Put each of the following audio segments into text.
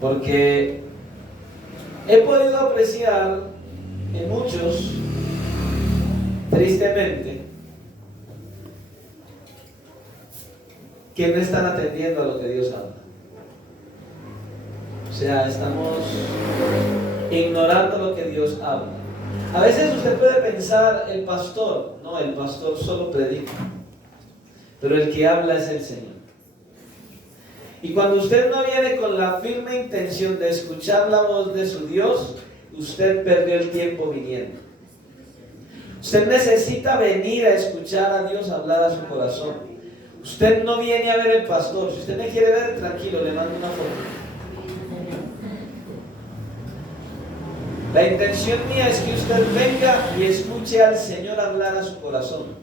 Porque he podido apreciar en muchos, tristemente, que no están atendiendo a lo que Dios habla. O sea, estamos ignorando lo que Dios habla. A veces usted puede pensar, el pastor solo predica, pero el que habla es el Señor. Y cuando usted no viene con la firme intención de escuchar la voz de su Dios, usted perdió el tiempo viniendo. Usted necesita venir a escuchar a Dios hablar a su corazón. Usted no viene a ver el pastor. Si usted me quiere ver, tranquilo, le mando una foto. La intención mía es que usted venga y escuche al Señor hablar a su corazón.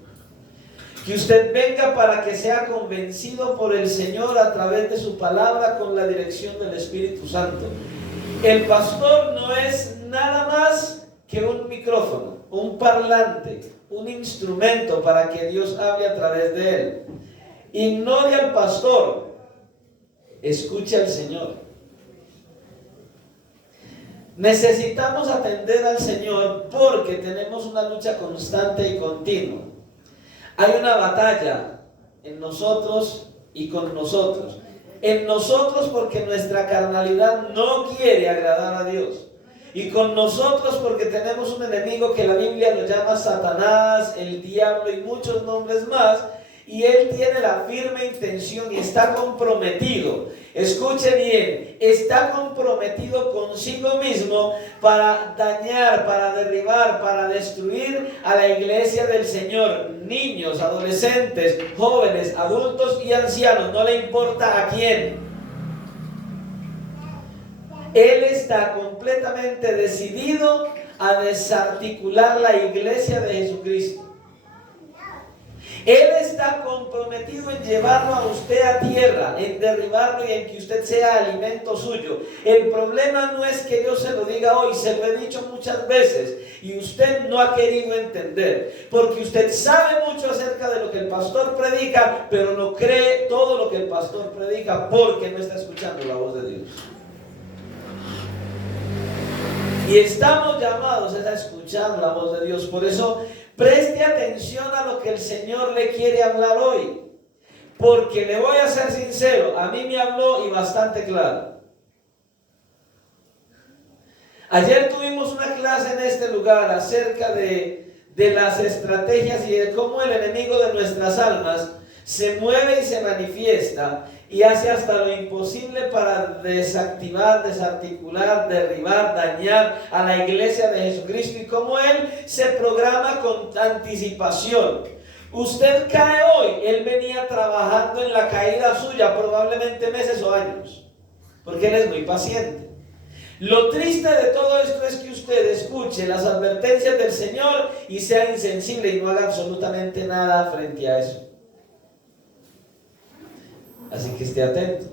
Que usted venga para que sea convencido por el Señor a través de su palabra con la dirección del Espíritu Santo. El pastor no es nada más que un micrófono, un parlante, un instrumento para que Dios hable a través de él. Ignore al pastor, escuche al Señor. Necesitamos atender al Señor porque tenemos una lucha constante y continua. Hay una batalla en nosotros y con nosotros. En nosotros porque nuestra carnalidad no quiere agradar a Dios. Y con nosotros porque tenemos un enemigo que la Biblia lo llama Satanás, el diablo y muchos nombres más. Y él tiene la firme intención y está comprometido. Escuche bien, está comprometido consigo mismo para dañar, para derribar, para destruir a la iglesia del Señor. Niños, adolescentes, jóvenes, adultos y ancianos, no le importa a quién. Él está completamente decidido a desarticular la iglesia de Jesucristo. Él está comprometido en llevarlo a usted a tierra, en derribarlo y en que usted sea alimento suyo. El problema no es que yo se lo diga hoy, se lo he dicho muchas veces y usted no ha querido entender, porque usted sabe mucho acerca de lo que el pastor predica, pero no cree todo lo que el pastor predica porque no está escuchando la voz de Dios. Y estamos llamados a escuchar la voz de Dios. Por eso preste atención a lo que el Señor le quiere hablar hoy. Porque le voy a ser sincero, a mí me habló y bastante claro. Ayer tuvimos una clase en este lugar acerca de las estrategias y de cómo el enemigo de nuestras almas se mueve y se manifiesta y hace hasta lo imposible para desactivar, desarticular, derribar, dañar a la iglesia de Jesucristo, y cómo él se programa con anticipación. Usted cae hoy, él venía trabajando en la caída suya probablemente meses o años, porque él es muy paciente. Lo triste de todo esto es que usted escuche las advertencias del Señor y sea insensible y no haga absolutamente nada frente a eso. Así que esté atento.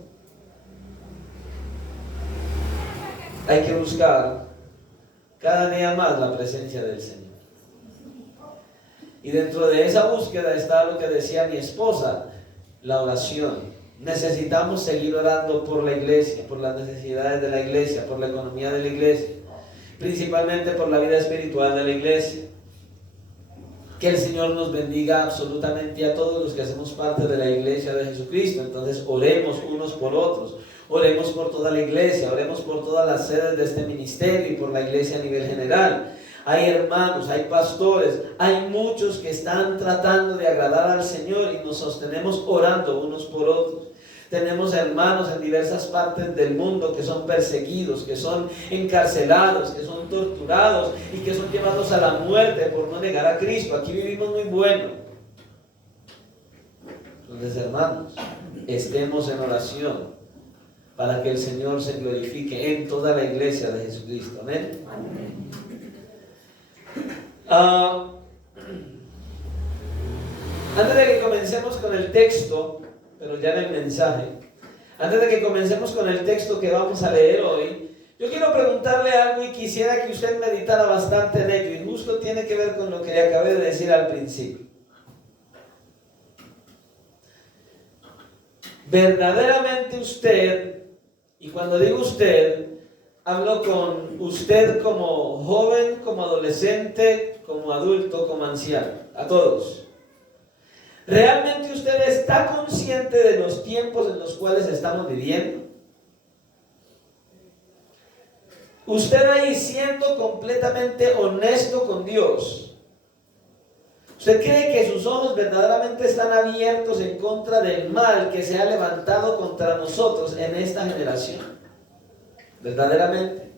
Hay que buscar cada día más la presencia del Señor. Y dentro de esa búsqueda está lo que decía mi esposa, la oración. Necesitamos seguir orando por la iglesia, por las necesidades de la iglesia, por la economía de la iglesia, principalmente por la vida espiritual de la iglesia. Que el Señor nos bendiga absolutamente a todos los que hacemos parte de la iglesia de Jesucristo. Entonces oremos unos por otros, oremos por toda la iglesia, oremos por todas las sedes de este ministerio y por la iglesia a nivel general. Hay hermanos, hay pastores, hay muchos que están tratando de agradar al Señor y nos sostenemos orando unos por otros. Tenemos hermanos en diversas partes del mundo que son perseguidos, que son encarcelados, que son torturados y que son llevados a la muerte por no negar a Cristo. Aquí vivimos muy bueno. Entonces, hermanos, estemos en oración para que el Señor se glorifique en toda la iglesia de Jesucristo. Amén. Antes de que comencemos con el texto, pero ya en el mensaje, antes de que comencemos con el texto que vamos a leer hoy, yo quiero preguntarle algo y quisiera que usted meditara bastante en ello, y justo tiene que ver con lo que le acabé de decir al principio. ¿Verdaderamente usted Y cuando digo usted, hablo con usted como joven, como adolescente, como adulto, como anciano, a todos. ¿Realmente usted está consciente de los tiempos en los cuales estamos viviendo? Usted ahí siendo completamente honesto con Dios, ¿usted cree que sus ojos verdaderamente están abiertos en contra del mal que se ha levantado contra nosotros en esta generación? ¿Verdaderamente?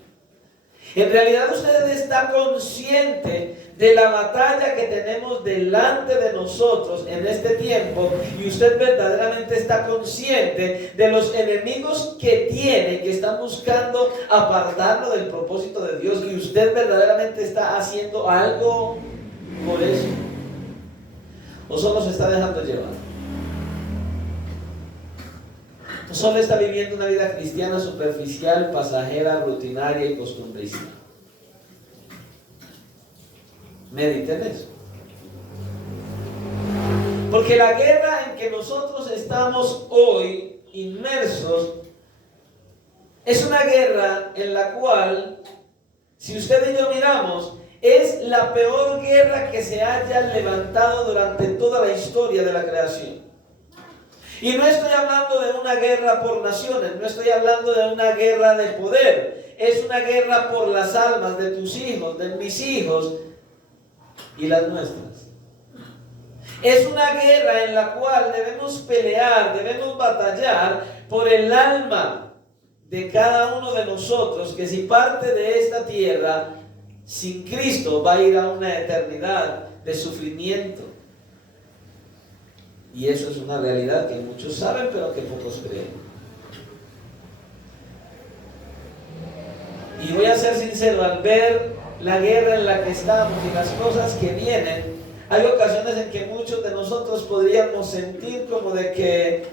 En realidad usted está consciente de la batalla que tenemos delante de nosotros en este tiempo, y usted verdaderamente está consciente de los enemigos que tiene, que están buscando apartarlo del propósito de Dios, y usted verdaderamente está haciendo algo por eso, o solo se está dejando llevar, o solo está viviendo una vida cristiana superficial, pasajera, rutinaria y costumbrista. Mediten eso. Porque la guerra en que nosotros estamos hoy inmersos es una guerra en la cual, si usted y yo miramos, es la peor guerra que se haya levantado durante toda la historia de la creación. Y no estoy hablando de una guerra por naciones, no estoy hablando de una guerra de poder. Es una guerra por las almas de tus hijos, de mis hijos y las nuestras. Es una guerra en la cual debemos pelear, debemos batallar por el alma de cada uno de nosotros, que si parte de esta tierra sin Cristo va a ir a una eternidad de sufrimiento. Y eso es una realidad que muchos saben, pero que pocos creen. Y voy a ser sincero, al ver la guerra en la que estamos y las cosas que vienen, hay ocasiones en que muchos de nosotros podríamos sentir como de que,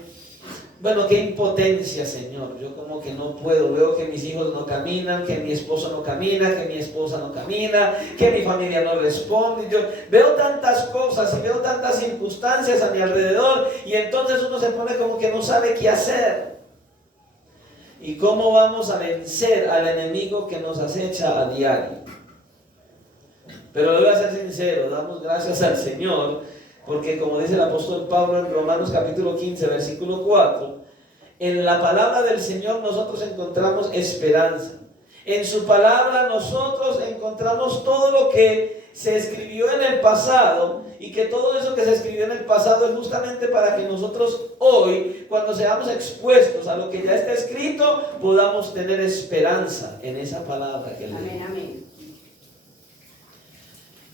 bueno, qué impotencia, Señor, yo como que no puedo, veo que mis hijos no caminan, que mi esposo no camina, que mi esposa no camina, que mi familia no responde, yo veo tantas cosas y veo tantas circunstancias a mi alrededor, y entonces uno se pone como que no sabe qué hacer. ¿Y cómo vamos a vencer al enemigo que nos acecha a diario? Pero le voy a ser sincero, damos gracias al Señor, porque como dice el apóstol Pablo en Romanos capítulo 15, versículo 4, en la palabra del Señor nosotros encontramos esperanza. En su palabra nosotros encontramos todo lo que se escribió en el pasado, y que todo eso que se escribió en el pasado es justamente para que nosotros hoy, cuando seamos expuestos a lo que ya está escrito, podamos tener esperanza en esa palabra que leemos. Amén, amén.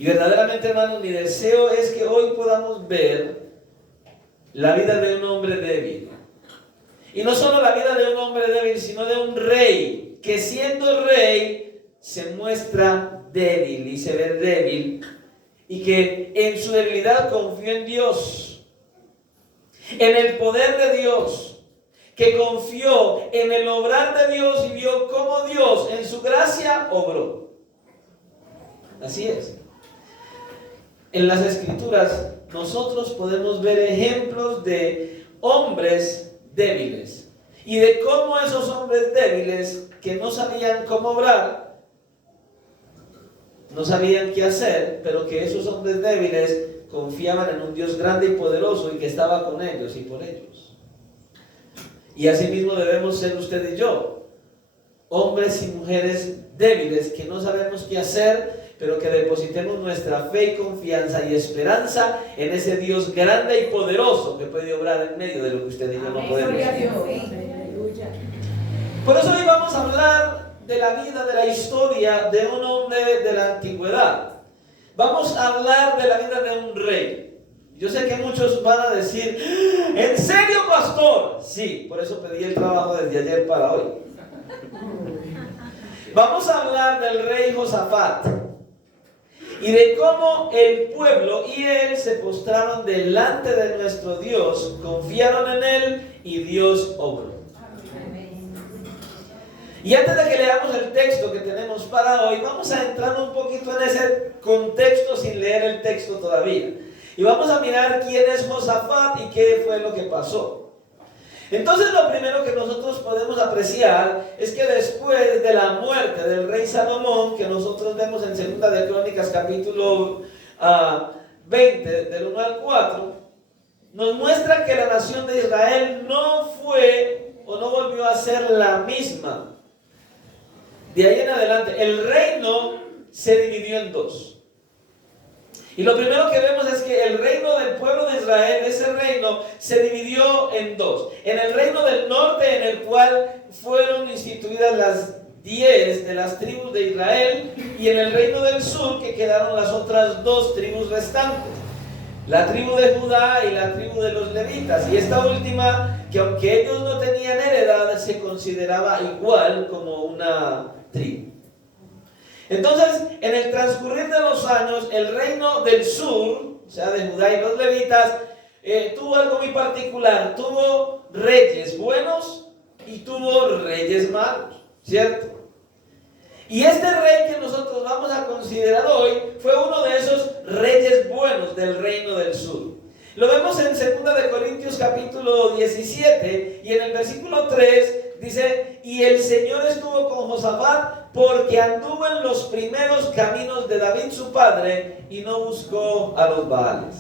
Y verdaderamente, hermanos, mi deseo es que hoy podamos ver la vida de un hombre débil. Y no solo la vida de un hombre débil, sino de un rey, que siendo rey se muestra débil y se ve débil, y que en su debilidad confió en Dios, en el poder de Dios, que confió en el obrar de Dios y vio cómo Dios en su gracia obró. Así es. En las Escrituras nosotros podemos ver ejemplos de hombres débiles, y de cómo esos hombres débiles que no sabían cómo obrar, no sabían qué hacer, pero que esos hombres débiles confiaban en un Dios grande y poderoso, y que estaba con ellos y por ellos. Y así mismo debemos ser usted y yo, hombres y mujeres débiles que no sabemos qué hacer, pero que depositemos nuestra fe y confianza y esperanza en ese Dios grande y poderoso que puede obrar en medio de lo que usted y yo no podemos. Por eso hoy vamos a hablar de la vida, de la historia de un hombre de la antigüedad. Vamos a hablar de la vida de un rey. Yo sé que muchos van a decir, ¿en serio, pastor? Sí, por eso pedí el trabajo desde ayer para hoy. Vamos a hablar del rey Josafat, y de cómo el pueblo y él se postraron delante de nuestro Dios, confiaron en él y Dios obró. Y antes de que leamos el texto que tenemos para hoy, vamos a entrar un poquito en ese contexto sin leer el texto todavía. Y vamos a mirar quién es Josafat y qué fue lo que pasó. Entonces lo primero que nosotros podemos apreciar es que después de la muerte del rey Salomón, que nosotros vemos en 2 de Crónicas capítulo 20, del 1 al 4, nos muestra que la nación de Israel no fue o no volvió a ser la misma. De ahí en adelante, el reino se dividió en dos. Y lo primero que vemos es que el reino del pueblo de Israel, ese reino, se dividió en dos. En el reino del norte, en el cual fueron instituidas las 10 de las tribus de Israel, y en el reino del sur, que quedaron las otras 2 tribus restantes, la tribu de Judá y la tribu de los levitas. Y esta última, que aunque ellos no tenían heredad, se consideraba igual como una tribu. Entonces, en el transcurrir de los años, el reino del sur, o sea, de Judá y los levitas, tuvo algo muy particular. Tuvo reyes buenos y tuvo reyes malos, ¿cierto? Y este rey que nosotros vamos a considerar hoy fue uno de esos reyes buenos del reino del sur. Lo vemos en 2 de Corintios capítulo 17, y en el versículo 3 dice: y el Señor estuvo con Josafat, porque anduvo en los primeros caminos de David su padre, y no buscó a los Baales.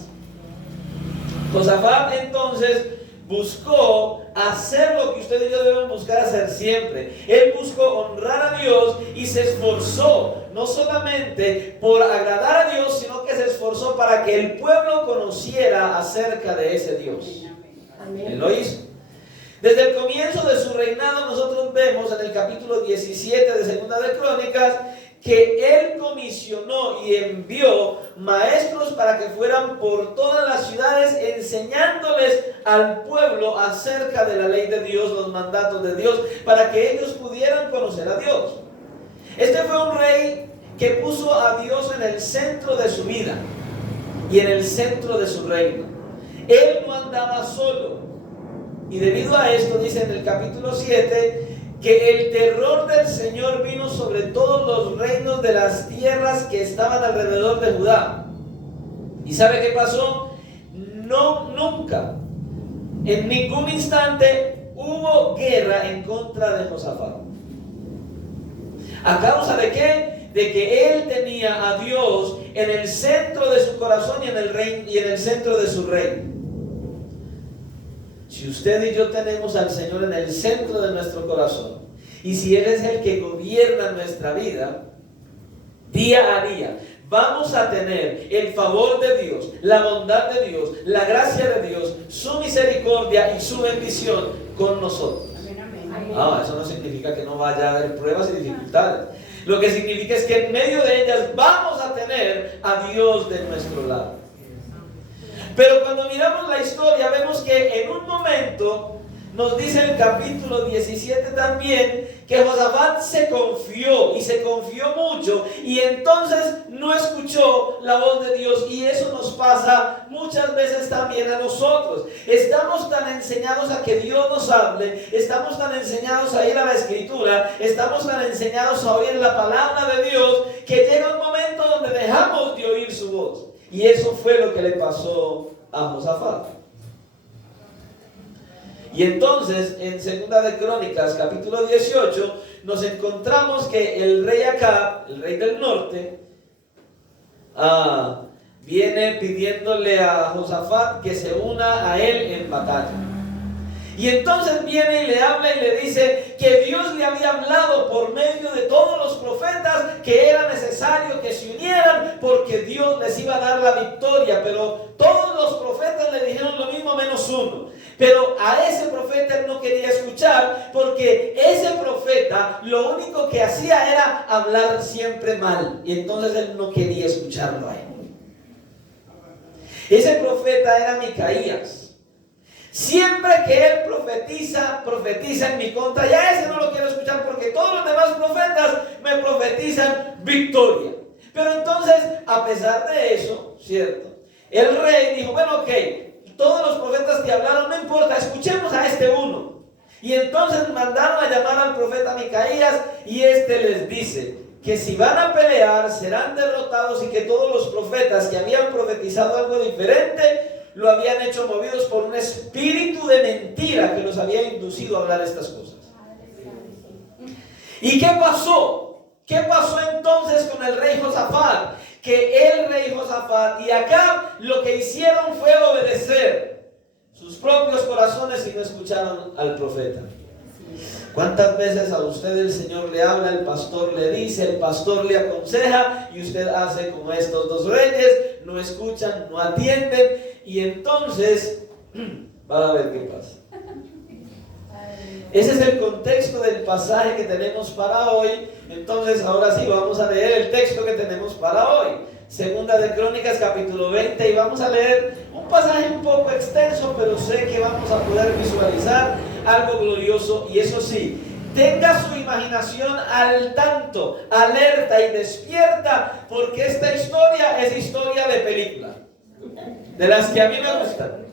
Josafat entonces buscó hacer lo que usted y yo debemos buscar hacer siempre. Él buscó honrar a Dios y se esforzó, no solamente por agradar a Dios, sino que se esforzó para que el pueblo conociera acerca de ese Dios. Amén. Él lo hizo. Desde el comienzo de su reinado nosotros vemos en el capítulo 17 de 2 de Crónicas que él comisionó y envió maestros para que fueran por todas las ciudades enseñándoles al pueblo acerca de la ley de Dios, los mandatos de Dios, para que ellos pudieran conocer a Dios. Este fue un rey que puso a Dios en el centro de su vida y en el centro de su reino. Él no andaba solo. Y debido a esto, dice en el capítulo 7, que el terror del Señor vino sobre todos los reinos de las tierras que estaban alrededor de Judá. ¿Y sabe qué pasó? Nunca, en ningún instante hubo guerra en contra de Josafat. ¿A causa de qué? De que él tenía a Dios en el centro de su corazón y en el centro de su reino. Si usted y yo tenemos al Señor en el centro de nuestro corazón, y si Él es el que gobierna nuestra vida, día a día, vamos a tener el favor de Dios, la bondad de Dios, la gracia de Dios, su misericordia y su bendición con nosotros. Eso no significa que no vaya a haber pruebas y dificultades. Lo que significa es que en medio de ellas vamos a tener a Dios de nuestro lado. Pero cuando miramos la historia vemos que en un momento, nos dice el capítulo 17 también, que Josafat se confió y se confió mucho, y entonces no escuchó la voz de Dios. Y eso nos pasa muchas veces también a nosotros. Estamos tan enseñados a que Dios nos hable, estamos tan enseñados a ir a la Escritura, estamos tan enseñados a oír la palabra de Dios, que llega un momento donde dejamos de oír su voz. Y eso fue lo que le pasó a Josafat. Y entonces en 2 de Crónicas capítulo 18 nos encontramos que el rey Acab, el rey del norte, viene pidiéndole a Josafat que se una a él en batalla. Y entonces viene y le habla y le dice que Dios le había hablado por medio de todos los profetas que era necesario que se unieran porque Dios les iba a dar la victoria. Pero todos los profetas le dijeron lo mismo menos uno. Pero a ese profeta él no quería escuchar, porque ese profeta lo único que hacía era hablar siempre mal. Y entonces él no quería escucharlo a él. Ese profeta era Micaías. Siempre que él profetiza en mi contra. Ya ese no lo quiero escuchar, porque todos los demás profetas me profetizan victoria. Pero entonces, a pesar de eso, ¿cierto? El rey dijo, bueno, ok, todos los profetas que hablaron, no importa, escuchemos a este uno. Y entonces mandaron a llamar al profeta Micaías, y este les dice que si van a pelear serán derrotados, y que todos los profetas que habían profetizado algo diferente lo habían hecho movidos por un espíritu de mentira que los había inducido a hablar estas cosas. ¿Y qué pasó? ¿Qué pasó entonces con el rey Josafat? Que el rey Josafat y Acab lo que hicieron fue obedecer sus propios corazones y no escucharon al profeta. ¿Cuántas veces a usted el Señor le habla, el pastor le dice, el pastor le aconseja y usted hace como estos dos reyes, no escuchan, no atienden y entonces va a ver qué pasa? Ese es el contexto del pasaje que tenemos para hoy. Entonces ahora sí vamos a leer el texto que tenemos para hoy. Segunda de Crónicas capítulo 20 y vamos a leer un pasaje un poco extenso, pero sé que vamos a poder visualizar algo glorioso. Y eso sí, tenga su imaginación al tanto, alerta y despierta, porque esta historia es historia de película, de las que a mí me gustan.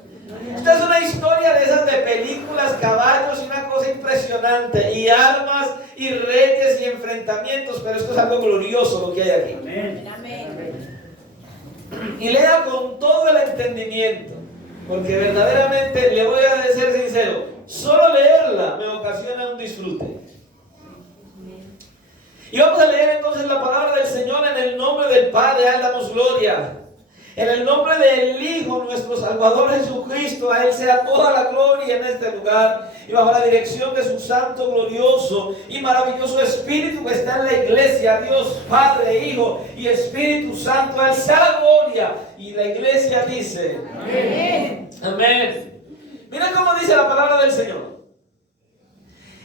Esta es una historia de esas de películas, caballos y una cosa impresionante, y armas y reyes y enfrentamientos, pero esto es algo glorioso lo que hay aquí. Amén. Y lea con todo el entendimiento, porque verdaderamente le voy a ser sincero, solo leerla me ocasiona un disfrute. Y vamos a leer entonces la palabra del Señor en el nombre del Padre, a Él damos gloria. En el nombre del Hijo, nuestro Salvador Jesucristo, a Él sea toda la gloria en este lugar y bajo la dirección de su santo, glorioso y maravilloso Espíritu que está en la iglesia. Dios Padre, Hijo y Espíritu Santo, a Él sea la gloria. Y la iglesia dice: amén. Amén. Mira cómo dice la palabra del Señor.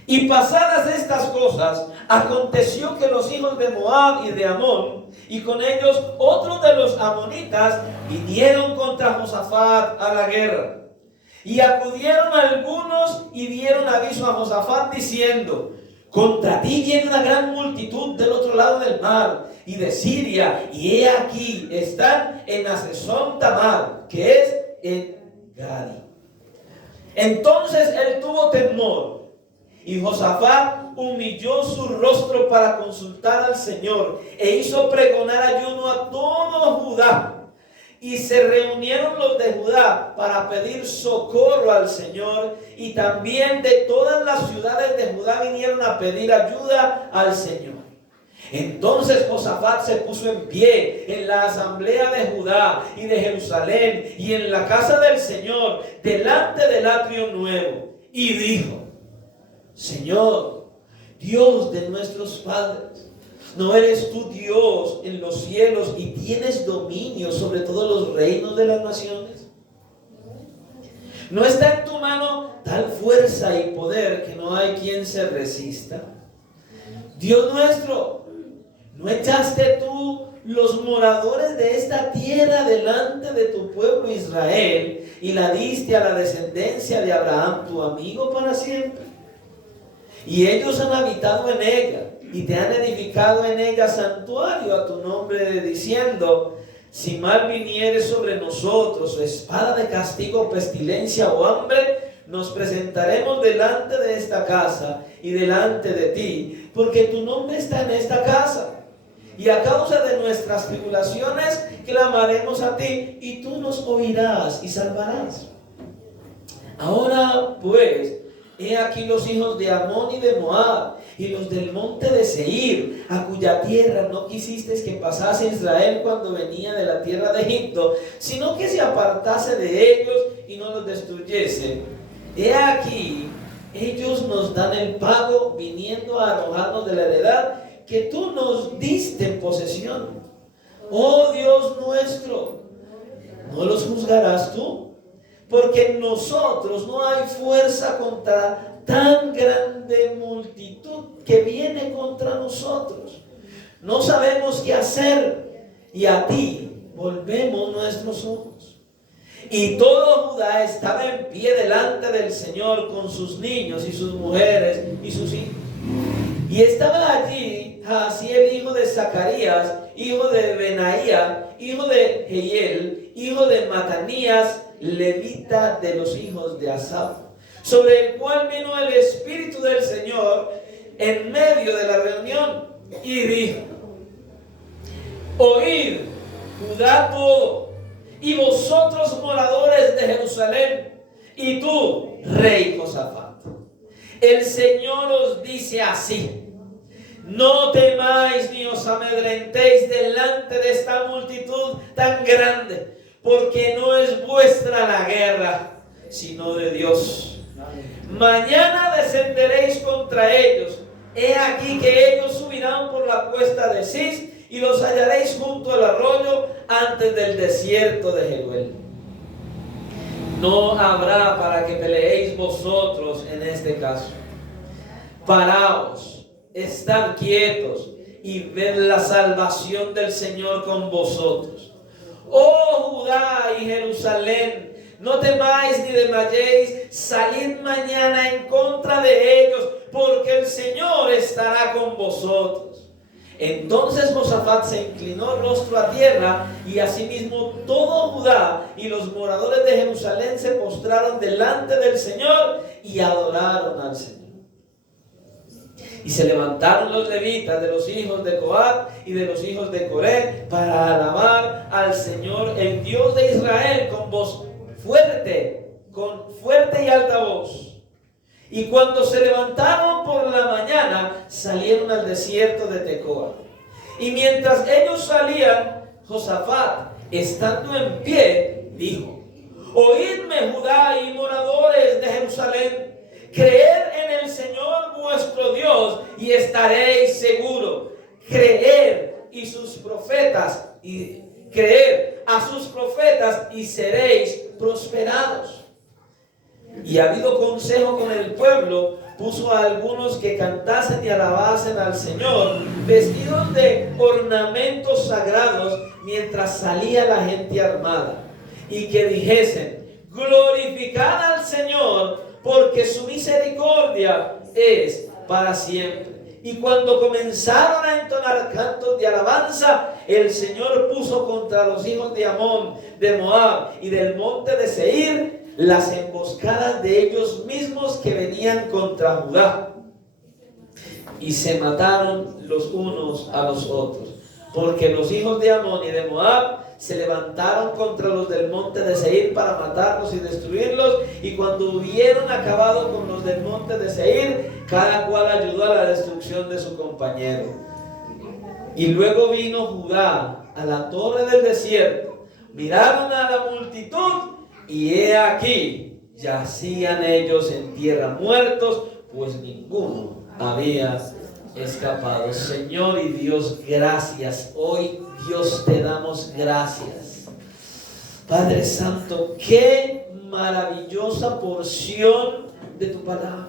Y pasadas estas cosas, aconteció que los hijos de Moab y de Amón, y con ellos otros de los amonitas, vinieron contra Josafat a la guerra. Y acudieron algunos y dieron aviso a Josafat diciendo: contra ti viene una gran multitud del otro lado del mar y de Siria, y he aquí están en Hazezón Tamar, que es en Gadi. Entonces él tuvo temor, y Josafat humilló su rostro para consultar al Señor, e hizo pregonar ayuno a todo Judá. Y se reunieron los de Judá para pedir socorro al Señor, y también de todas las ciudades de Judá vinieron a pedir ayuda al Señor. Entonces Josafat se puso en pie en la asamblea de Judá y de Jerusalén y en la casa del Señor, delante del atrio nuevo, y dijo: Señor, Dios de nuestros padres, ¿no eres tú Dios en los cielos y tienes dominio sobre todos los reinos de las naciones? ¿No está en tu mano tal fuerza y poder que no hay quien se resista? Dios nuestro, ¿no echaste tú los moradores de esta tierra delante de tu pueblo Israel y la diste a la descendencia de Abraham, tu amigo, para siempre? Y ellos han habitado en ella y te han edificado en ella santuario a tu nombre, diciendo: si mal viniere sobre nosotros espada de castigo, pestilencia o hambre, nos presentaremos delante de esta casa y delante de ti, porque tu nombre está en esta casa. Y a causa de nuestras tribulaciones clamaremos a ti, y tú nos oirás y salvarás. Ahora pues, he aquí los hijos de Amón y de Moab, y los del monte de Seir, a cuya tierra no quisiste que pasase Israel cuando venía de la tierra de Egipto, sino que se apartase de ellos y no los destruyese. He aquí, ellos nos dan el pago, viniendo a arrojarnos de la heredad que tú nos diste en posesión. Oh Dios nuestro, ¿no los juzgarás tú? Porque en nosotros no hay fuerza contra tan grande multitud que viene contra nosotros. No sabemos qué hacer, y a ti volvemos nuestros ojos. Y todo Judá estaba en pie delante del Señor con sus niños y sus mujeres y sus hijos. Y estaba allí Jaasiel, hijo de Zacarías, hijo de Benaía, hijo de Jehiel, hijo de Matanías, levita de los hijos de Asaf, sobre el cual vino el Espíritu del Señor en medio de la reunión, y dijo: oíd, Judá todo, y vosotros moradores de Jerusalén, y tú, rey Josafat, el Señor os dice así: no temáis ni os amedrentéis delante de esta multitud tan grande, porque no es vuestra la guerra, sino de Dios. Mañana descenderéis contra ellos. He aquí que ellos subirán por la cuesta de Cis, y los hallaréis junto al arroyo antes del desierto de Jeruel. No habrá para que peleéis vosotros en este caso. Paraos, estad quietos y ved la salvación del Señor con vosotros. Oh Judá y Jerusalén, no temáis ni desmayéis, salid mañana en contra de ellos, porque el Señor estará con vosotros. Entonces Josafat se inclinó rostro a tierra, y asimismo todo Judá y los moradores de Jerusalén se postraron delante del Señor y adoraron al Señor. Y se levantaron los levitas de los hijos de Coat y de los hijos de Coré para alabar al Señor, el Dios de Israel, con voz fuerte, con fuerte y alta voz. Y cuando se levantaron por la mañana, salieron al desierto de Tecoa. Y mientras ellos salían, Josafat, estando en pie, dijo: oídme, Judá y moradores de Jerusalén, creed en el Señor vuestro Dios y estaréis seguros. Creed a sus profetas y seréis prosperados. Y habido consejo con el pueblo, puso a algunos que cantasen y alabasen al Señor, vestidos de ornamentos sagrados, mientras salía la gente armada, y que dijesen: glorificad al Señor, porque su misericordia es para siempre. Y cuando comenzaron a entonar cantos de alabanza, el Señor puso contra los hijos de Amón, de Moab y del monte de Seir las emboscadas de ellos mismos que venían contra Judá, y se mataron los unos a los otros, porque los hijos de Amón y de Moab se levantaron contra los del monte de Seir para matarlos y destruirlos. Y cuando hubieron acabado con los del monte de Seir, cada cual ayudó a la destrucción de su compañero. Y luego vino Judá a la torre del desierto, miraron a la multitud, y he aquí, yacían ellos en tierra muertos, pues ninguno había escapado. Señor y Dios, gracias. Hoy, Dios, te damos gracias. Padre Santo, qué maravillosa porción de tu palabra.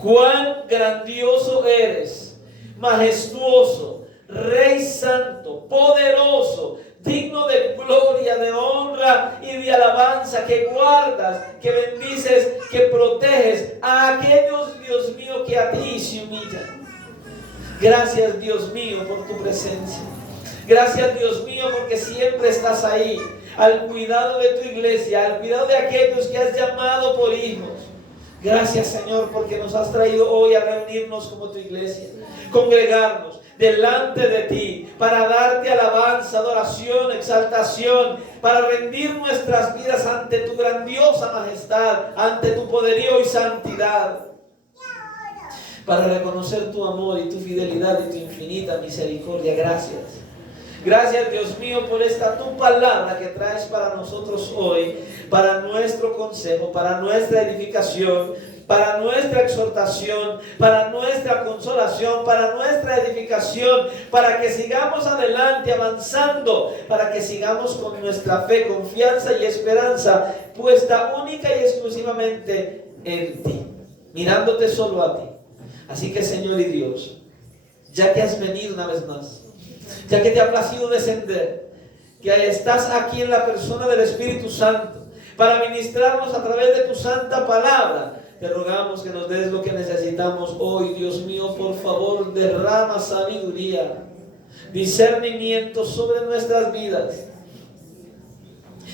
Cuán grandioso eres, majestuoso, Rey Santo, poderoso, digno de gloria, de honra y de alabanza, que guardas, que bendices, que proteges a aquellos, Dios mío, que a ti se humillan. Gracias, Dios mío, por tu presencia. Gracias, Dios mío, porque siempre estás ahí, al cuidado de tu iglesia, al cuidado de aquellos que has llamado por hijos. Gracias, Señor, porque nos has traído hoy a reunirnos como tu iglesia, congregarnos delante de ti, para darte alabanza, adoración, exaltación, para rendir nuestras vidas ante tu grandiosa majestad, ante tu poderío y santidad, para reconocer tu amor y tu fidelidad y tu infinita misericordia. Gracias. Gracias, Dios mío, por esta tu palabra que traes para nosotros hoy, para nuestro consejo, para nuestra edificación, para nuestra exhortación, para nuestra consolación, para nuestra edificación, para que sigamos adelante avanzando, para que sigamos con nuestra fe, confianza y esperanza puesta única y exclusivamente en ti, mirándote solo a ti. Así que, Señor y Dios, ya que has venido una vez más, ya que te ha placido descender, que estás aquí en la persona del Espíritu Santo para ministrarnos a través de tu santa palabra, te rogamos que nos des lo que necesitamos hoy. Dios mío, por favor, derrama sabiduría, discernimiento sobre nuestras vidas,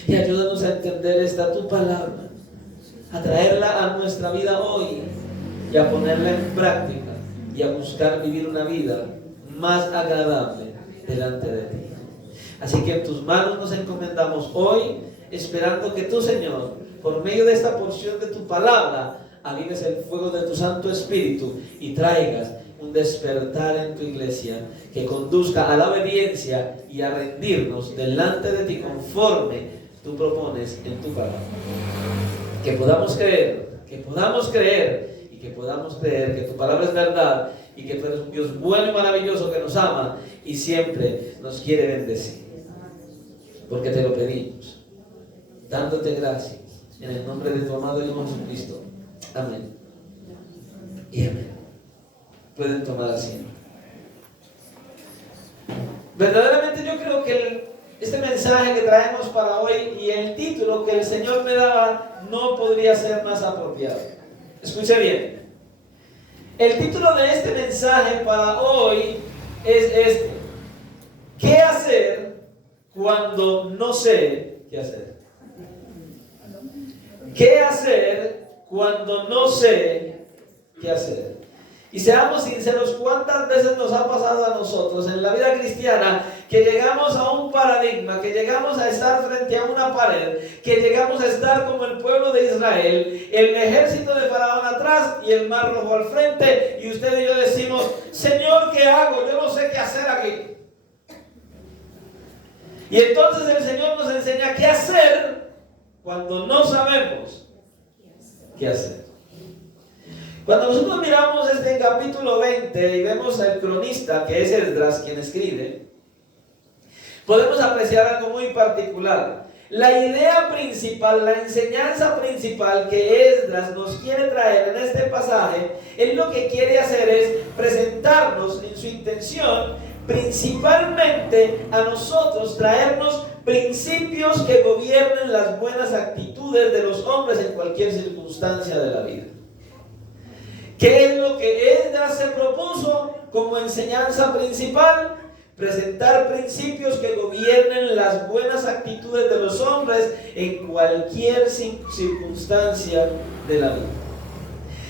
y ayúdanos a entender esta tu palabra, a traerla a nuestra vida hoy y a ponerla en práctica y a buscar vivir una vida más agradable delante de ti. Así que en tus manos nos encomendamos hoy, esperando que tú, Señor, por medio de esta porción de tu palabra, avives el fuego de tu Santo Espíritu y traigas un despertar en tu iglesia que conduzca a la obediencia y a rendirnos delante de ti conforme tú propones en tu palabra. Que podamos creer y que podamos creer que tu palabra es verdad y que tú eres un Dios bueno y maravilloso que nos ama y siempre nos quiere bendecir. Porque te lo pedimos, dándote gracias en el nombre de tu amado Hijo Jesucristo. Amén y amén. Pueden tomar asiento. Verdaderamente yo creo que este mensaje que traemos para hoy y el título que el Señor me daba no podría ser más apropiado. Escuche bien. El título de este mensaje para hoy es este: ¿qué hacer cuando no sé qué hacer? ¿Qué hacer cuando no sé qué hacer? Y seamos sinceros, ¿cuántas veces nos ha pasado a nosotros en la vida cristiana que llegamos a un paradigma, que llegamos a estar frente a una pared, que llegamos a estar como el pueblo de Israel, el ejército de Faraón atrás y el mar rojo al frente, y usted y yo decimos: Señor, ¿qué hago? Yo no sé qué hacer aquí. Y entonces el Señor nos enseña qué hacer cuando no sabemos qué hacer. Cuando nosotros miramos este capítulo 20 y vemos al cronista, que es Esdras quien escribe, podemos apreciar algo muy particular. La idea principal, la enseñanza principal que Esdras nos quiere traer en este pasaje, él lo que quiere hacer es presentarnos en su intención, principalmente a nosotros, traernos principios que gobiernen las buenas actitudes de los hombres en cualquier circunstancia de la vida. ¿Qué es lo que Esdras se propuso como enseñanza principal? Presentar principios que gobiernen las buenas actitudes de los hombres en cualquier circunstancia de la vida.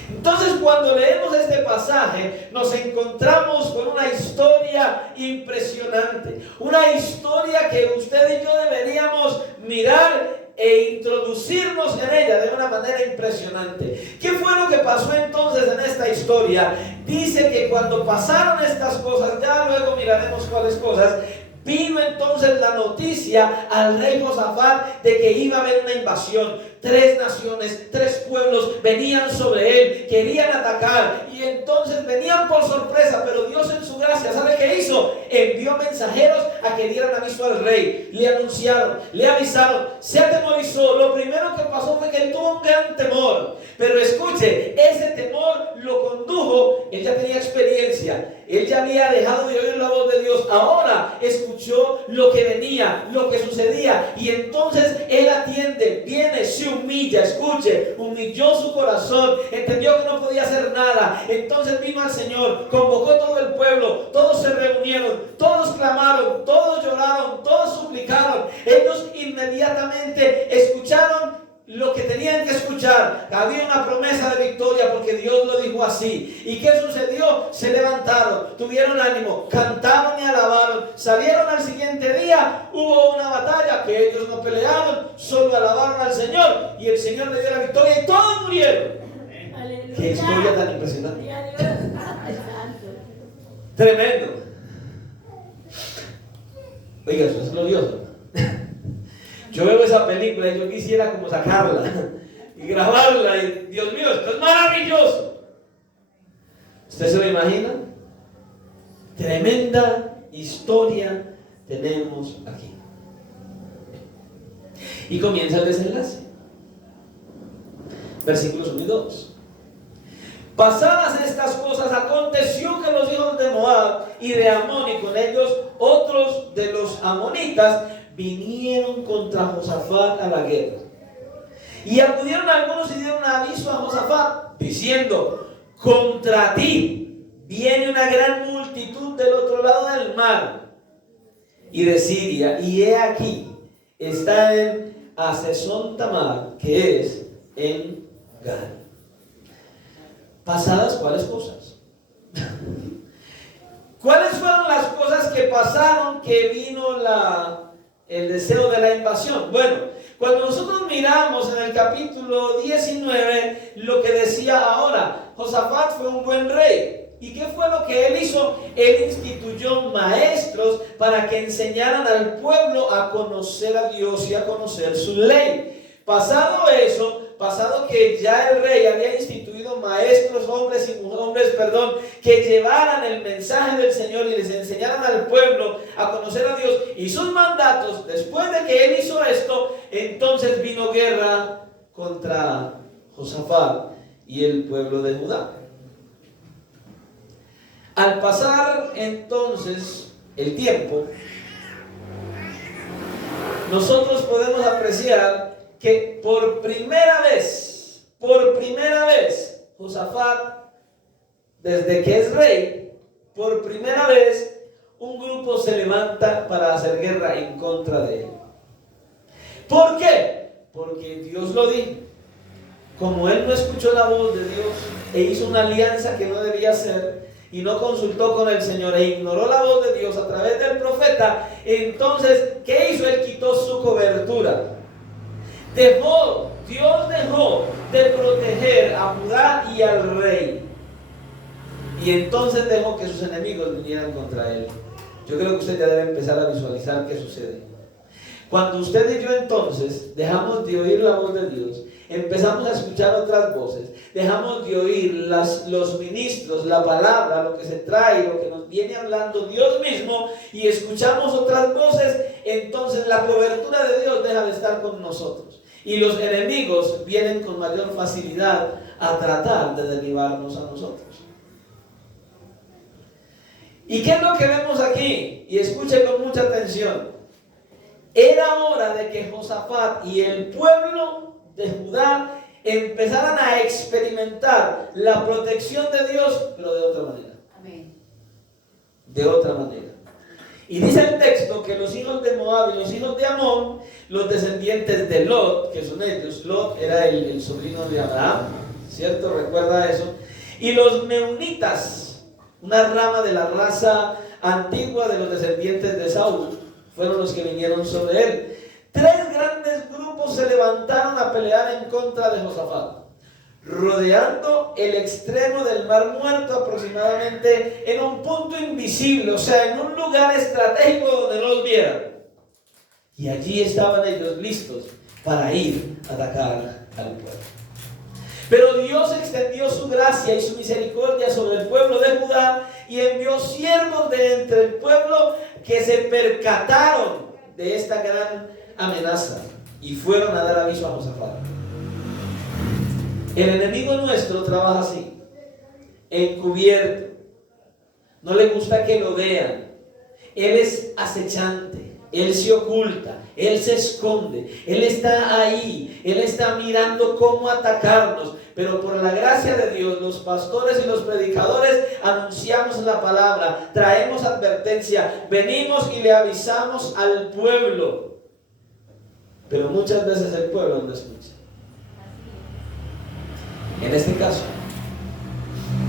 Entonces, cuando leemos este pasaje, nos encontramos con una historia impresionante, una historia que usted y yo deberíamos mirar e introducirnos en ella de una manera impresionante. ¿Qué fue lo que pasó entonces en esta historia? Dice que cuando pasaron estas cosas, ya luego miraremos cuáles cosas, vino entonces la noticia al rey Josafat de que iba a haber una invasión. 3 naciones, 3 pueblos venían sobre él, querían atacar, y entonces venían por sorpresa, pero Dios en su gracia, ¿sabe qué hizo? Envió mensajeros a que dieran aviso al rey, le anunciaron, le avisaron, se atemorizó. Lo primero que pasó fue que él tuvo un gran temor, pero escuche, ese temor lo condujo, él ya tenía experiencia, él ya había dejado de oír la voz de Dios, ahora escuchó lo que venía, lo que sucedía, y entonces él atiende, viene, se humilla, escuche, humilló su corazón, entendió que no podía hacer nada, entonces vino al Señor, convocó todo el pueblo, todos se reunieron, todos clamaron, todos lloraron, todos suplicaron, ellos inmediatamente escucharon lo que tenían que escuchar. Había una promesa de victoria porque Dios lo dijo así. ¿Y qué sucedió? Se levantaron, tuvieron ánimo, cantaron y alabaron, salieron al siguiente día, hubo una batalla que ellos no pelearon, solo alabaron al Señor y el Señor le dio la victoria y todos murieron. Aleluya. Qué historia tan impresionante. Tremendo. Oiga, eso es glorioso. Yo veo esa película y yo quisiera como sacarla y grabarla y Dios mío, esto es maravilloso. ¿Usted se lo imagina? Tremenda historia tenemos aquí. Y comienza el desenlace. Versículos 1 y 2. Pasadas estas cosas, aconteció que los hijos de Moab y de Amón, y con ellos otros de los amonitas, vinieron contra Josafat a la guerra. Y acudieron algunos y dieron aviso a Josafat, diciendo: contra ti viene una gran multitud del otro lado del mar y de Siria, y he aquí, está en Hazezón Tamar, que es en Gad. ¿Pasadas cuáles cosas? ¿Cuáles fueron las cosas que pasaron que vino el deseo de la invasión. Bueno, cuando nosotros miramos en el capítulo 19 lo que decía ahora, Josafat fue un buen rey. ¿Y qué fue lo que él hizo? Él instituyó maestros para que enseñaran al pueblo a conocer a Dios y a conocer su ley. Pasado eso, pasado que ya el rey había instituido maestros, hombres y mujeres, que llevaran el mensaje del Señor y les enseñaran al pueblo a conocer a Dios y sus mandatos, después de que él hizo esto, entonces vino guerra contra Josafat y el pueblo de Judá. Al pasar entonces el tiempo, nosotros podemos apreciar que por primera vez, Josafat, desde que es rey, por primera vez, un grupo se levanta para hacer guerra en contra de él. ¿Por qué? Porque Dios lo dijo. Como él no escuchó la voz de Dios e hizo una alianza que no debía hacer, y no consultó con el Señor e ignoró la voz de Dios a través del profeta, entonces, ¿qué hizo? Él quitó su cobertura. Dios dejó de proteger a Judá y al rey. Y entonces dejó que sus enemigos vinieran contra él. Yo creo que usted ya debe empezar a visualizar qué sucede. Cuando usted y yo entonces dejamos de oír la voz de Dios, empezamos a escuchar otras voces, dejamos de oír los ministros, la palabra, lo que se trae, lo que nos viene hablando Dios mismo, y escuchamos otras voces, entonces la cobertura de Dios deja de estar con nosotros. Y los enemigos vienen con mayor facilidad a tratar de derribarnos a nosotros. ¿Y qué es lo que vemos aquí? Y escuche con mucha atención. Era hora de que Josafat y el pueblo de Judá empezaran a experimentar la protección de Dios, pero de otra manera. Amén. De otra manera. Y dice el texto que los hijos de Moab y los hijos de Amón, los descendientes de Lot, que son ellos, Lot era el sobrino de Abraham, ¿cierto? Recuerda eso. Y los meunitas, una rama de la raza antigua de los descendientes de Saúl, fueron los que vinieron sobre él. 3 grandes grupos se levantaron a pelear en contra de Josafat, rodeando el extremo del Mar Muerto aproximadamente en un punto invisible, o sea, en un lugar estratégico donde no los vieran. Y allí estaban ellos listos para ir a atacar al pueblo. Pero Dios extendió su gracia y su misericordia sobre el pueblo de Judá y envió siervos de entre el pueblo que se percataron de esta gran amenaza y fueron a dar aviso a Josafat. El enemigo nuestro trabaja así, encubierto, no le gusta que lo vean, él es acechante, él se oculta, él se esconde, él está ahí, él está mirando cómo atacarnos. Pero por la gracia de Dios, los pastores y los predicadores anunciamos la palabra, traemos advertencia, venimos y le avisamos al pueblo. Pero muchas veces el pueblo no escucha. En este caso,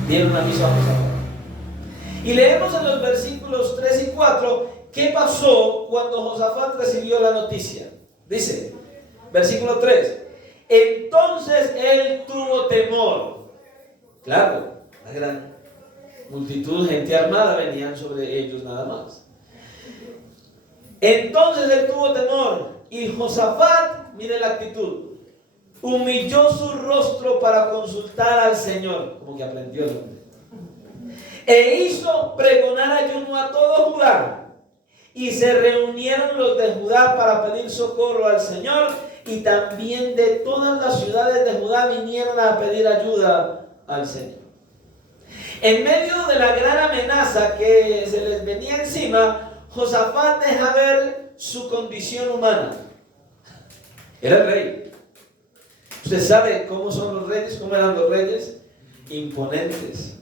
dieron aviso a Josafat. Y leemos en los versículos 3 y 4 qué pasó cuando Josafat recibió la noticia. Dice, versículo 3. Entonces él tuvo temor. Claro, la gran multitud, gente armada, venían sobre ellos nada más. Entonces él tuvo temor. Y Josafat, mire la actitud, humilló su rostro para consultar al Señor, como que aprendió el hombre, e hizo pregonar ayuno a todo Judá. Y se reunieron los de Judá para pedir socorro al Señor, y también de todas las ciudades de Judá vinieron a pedir ayuda al Señor. En medio de la gran amenaza que se les venía encima, Josafat deja ver su condición humana. Era el rey. Usted sabe cómo son los reyes, cómo eran los reyes. Imponentes,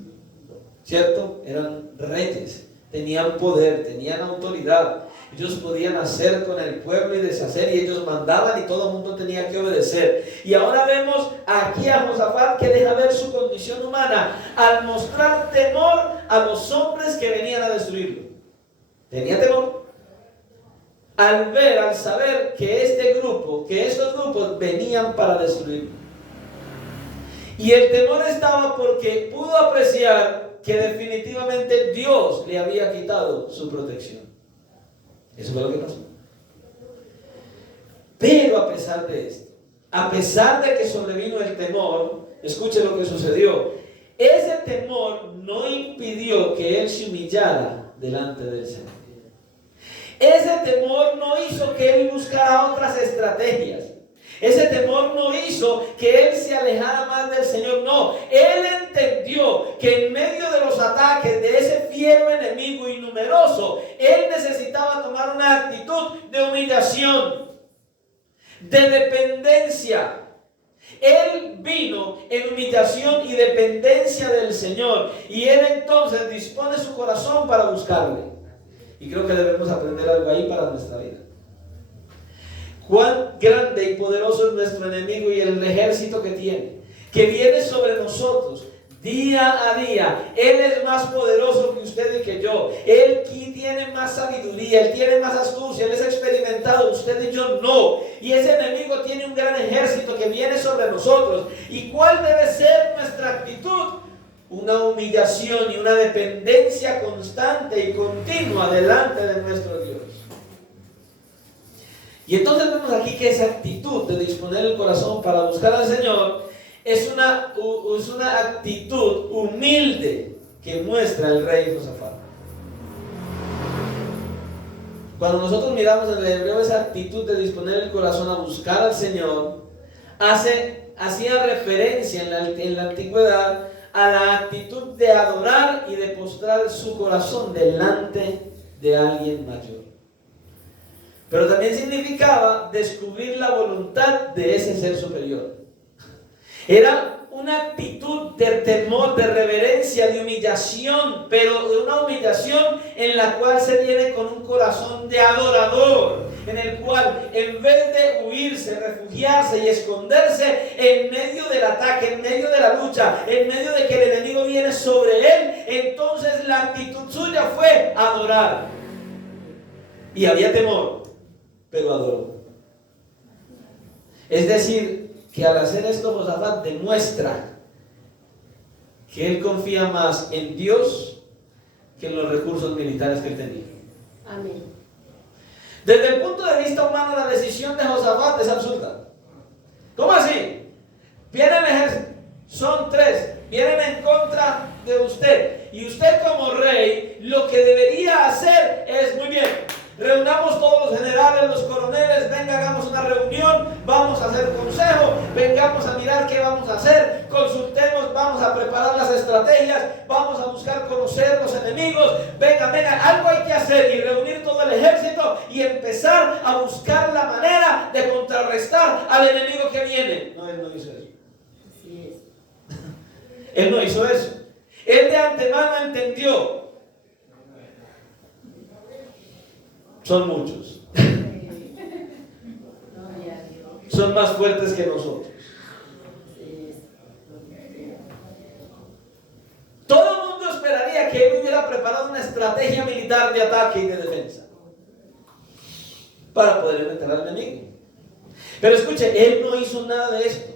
¿cierto? Eran reyes, tenían poder, tenían autoridad. Ellos podían hacer con el pueblo y deshacer, y ellos mandaban y todo el mundo tenía que obedecer. Y ahora vemos aquí a Josafat que deja ver su condición humana al mostrar temor a los hombres que venían a destruirlo. Tenía temor. Al saber que estos grupos venían para destruir. Y el temor estaba porque pudo apreciar que definitivamente Dios le había quitado su protección. Eso fue lo que pasó. Pero a pesar de esto, a pesar de que sobrevino el temor, escuche lo que sucedió. Ese temor no impidió que él se humillara delante del Señor. Ese temor no hizo que él buscara otras estrategias. Ese temor no hizo que él se alejara más del Señor. No, él entendió que en medio de los ataques de ese fiero enemigo y numeroso, él necesitaba tomar una actitud de humillación, de dependencia. Él vino en humillación y dependencia del Señor, y él entonces dispone su corazón para buscarle. Y creo que debemos aprender algo ahí para nuestra vida. Cuán grande y poderoso es nuestro enemigo y el ejército que tiene, que viene sobre nosotros día a día. Él es más poderoso que usted y que yo. Él tiene más sabiduría, él tiene más astucia, él es experimentado, usted y yo no. Y ese enemigo tiene un gran ejército que viene sobre nosotros. ¿Y cuál debe ser nuestra actitud? Una humillación y una dependencia constante y continua delante de nuestro Dios. Y entonces vemos aquí que esa actitud de disponer el corazón para buscar al Señor es una actitud humilde que muestra el rey Josafat. Cuando nosotros miramos en el hebreo esa actitud de disponer el corazón a buscar al Señor, hacía referencia en la antigüedad a la actitud de adorar y de postrar su corazón delante de alguien mayor. Pero también significaba descubrir la voluntad de ese ser superior. Era una actitud de temor, de reverencia, de humillación, pero de una humillación en la cual se viene con un corazón de adorador, en el cual en vez de huirse, refugiarse y esconderse en medio del ataque, en medio de la lucha, en medio de que el enemigo viene sobre él, entonces la actitud suya fue adorar. Y había temor, pero adoró. Es decir, que al hacer esto Josafat demuestra que él confía más en Dios que en los recursos militares que él tenía. Amén. Desde el punto de vista humano, la decisión de Josafat es absurda. ¿Cómo así? Viene el ejército, son 3, vienen en contra de usted, y usted como rey lo que debería hacer es, muy bien, reunamos todos los generales, los coroneles, venga, hagamos una reunión, vamos a hacer consejo, vengamos a mirar qué vamos a hacer, consultemos, vamos a preparar las estrategias, vamos a buscar conocer los enemigos, venga, algo hay que hacer, y reunir todo el ejército y empezar a buscar la manera de contrarrestar al enemigo que viene. No, él no hizo eso. Así es. Él no hizo eso. Él de antemano entendió. Son muchos. Son más fuertes que nosotros. Todo el mundo esperaría que él hubiera preparado una estrategia militar de ataque y de defensa para poder meter al enemigo. Pero escuche, él no hizo nada de esto.